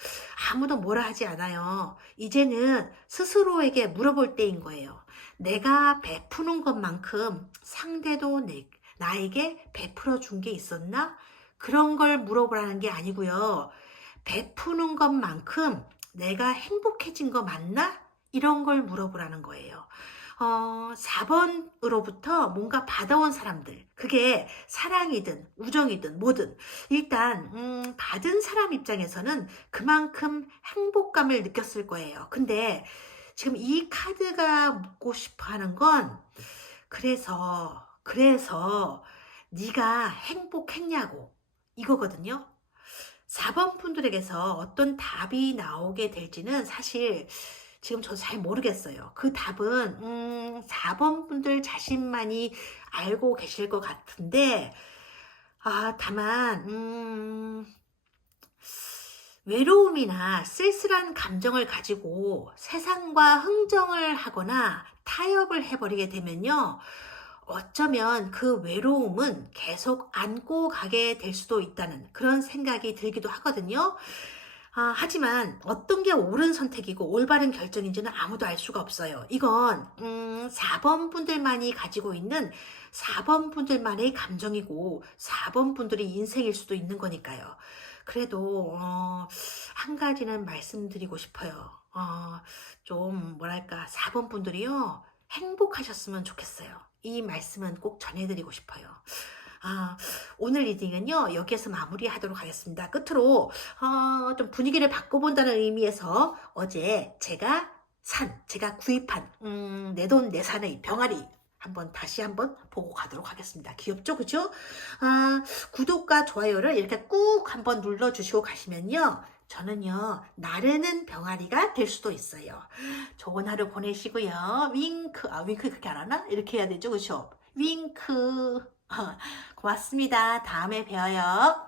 아무도 뭐라 하지 않아요. 이제는 스스로에게 물어볼 때인 거예요. 내가 베푸는 것만큼 상대도 나에게 베풀어 준 게 있었나? 그런 걸 물어보라는 게 아니고요. 베푸는 것만큼 내가 행복해진 거 맞나? 이런 걸 물어보라는 거예요. 4번으로부터 뭔가 받아온 사람들, 그게 사랑이든 우정이든 뭐든 일단 받은 사람 입장에서는 그만큼 행복감을 느꼈을 거예요. 근데 지금 이 카드가 묻고 싶어 하는 건 그래서 네가 행복했냐고 이거거든요. 4번 분들에게서 어떤 답이 나오게 될지는 사실 지금 저 잘 모르겠어요. 그 답은 4번 분들 자신만이 알고 계실 것 같은데 다만 외로움이나 쓸쓸한 감정을 가지고 세상과 흥정을 하거나 타협을 해버리게 되면요. 어쩌면 그 외로움은 계속 안고 가게 될 수도 있다는 그런 생각이 들기도 하거든요. 하지만 어떤 게 옳은 선택이고 올바른 결정인지는 아무도 알 수가 없어요. 이건 4번 분들만이 가지고 있는 4번 분들만의 감정이고 4번 분들의 인생일 수도 있는 거니까요. 그래도 한 가지는 말씀드리고 싶어요. 좀 뭐랄까 4번 분들이요. 행복하셨으면 좋겠어요. 이 말씀은 꼭 전해드리고 싶어요. 오늘 리딩은요 여기에서 마무리하도록 하겠습니다. 끝으로 좀 분위기를 바꿔본다는 의미에서 어제 제가 구입한 내돈내산의 병아리 다시 한번 보고 가도록 하겠습니다. 귀엽죠, 그죠? 구독과 좋아요를 이렇게 꾹 한번 눌러주시고 가시면요. 저는요 나르는 병아리가 될 수도 있어요. 좋은 하루 보내시고요. 윙크, 윙크 그렇게 안 하나? 이렇게 해야 되죠, 그죠? 윙크. 고맙습니다. 다음에 봬요.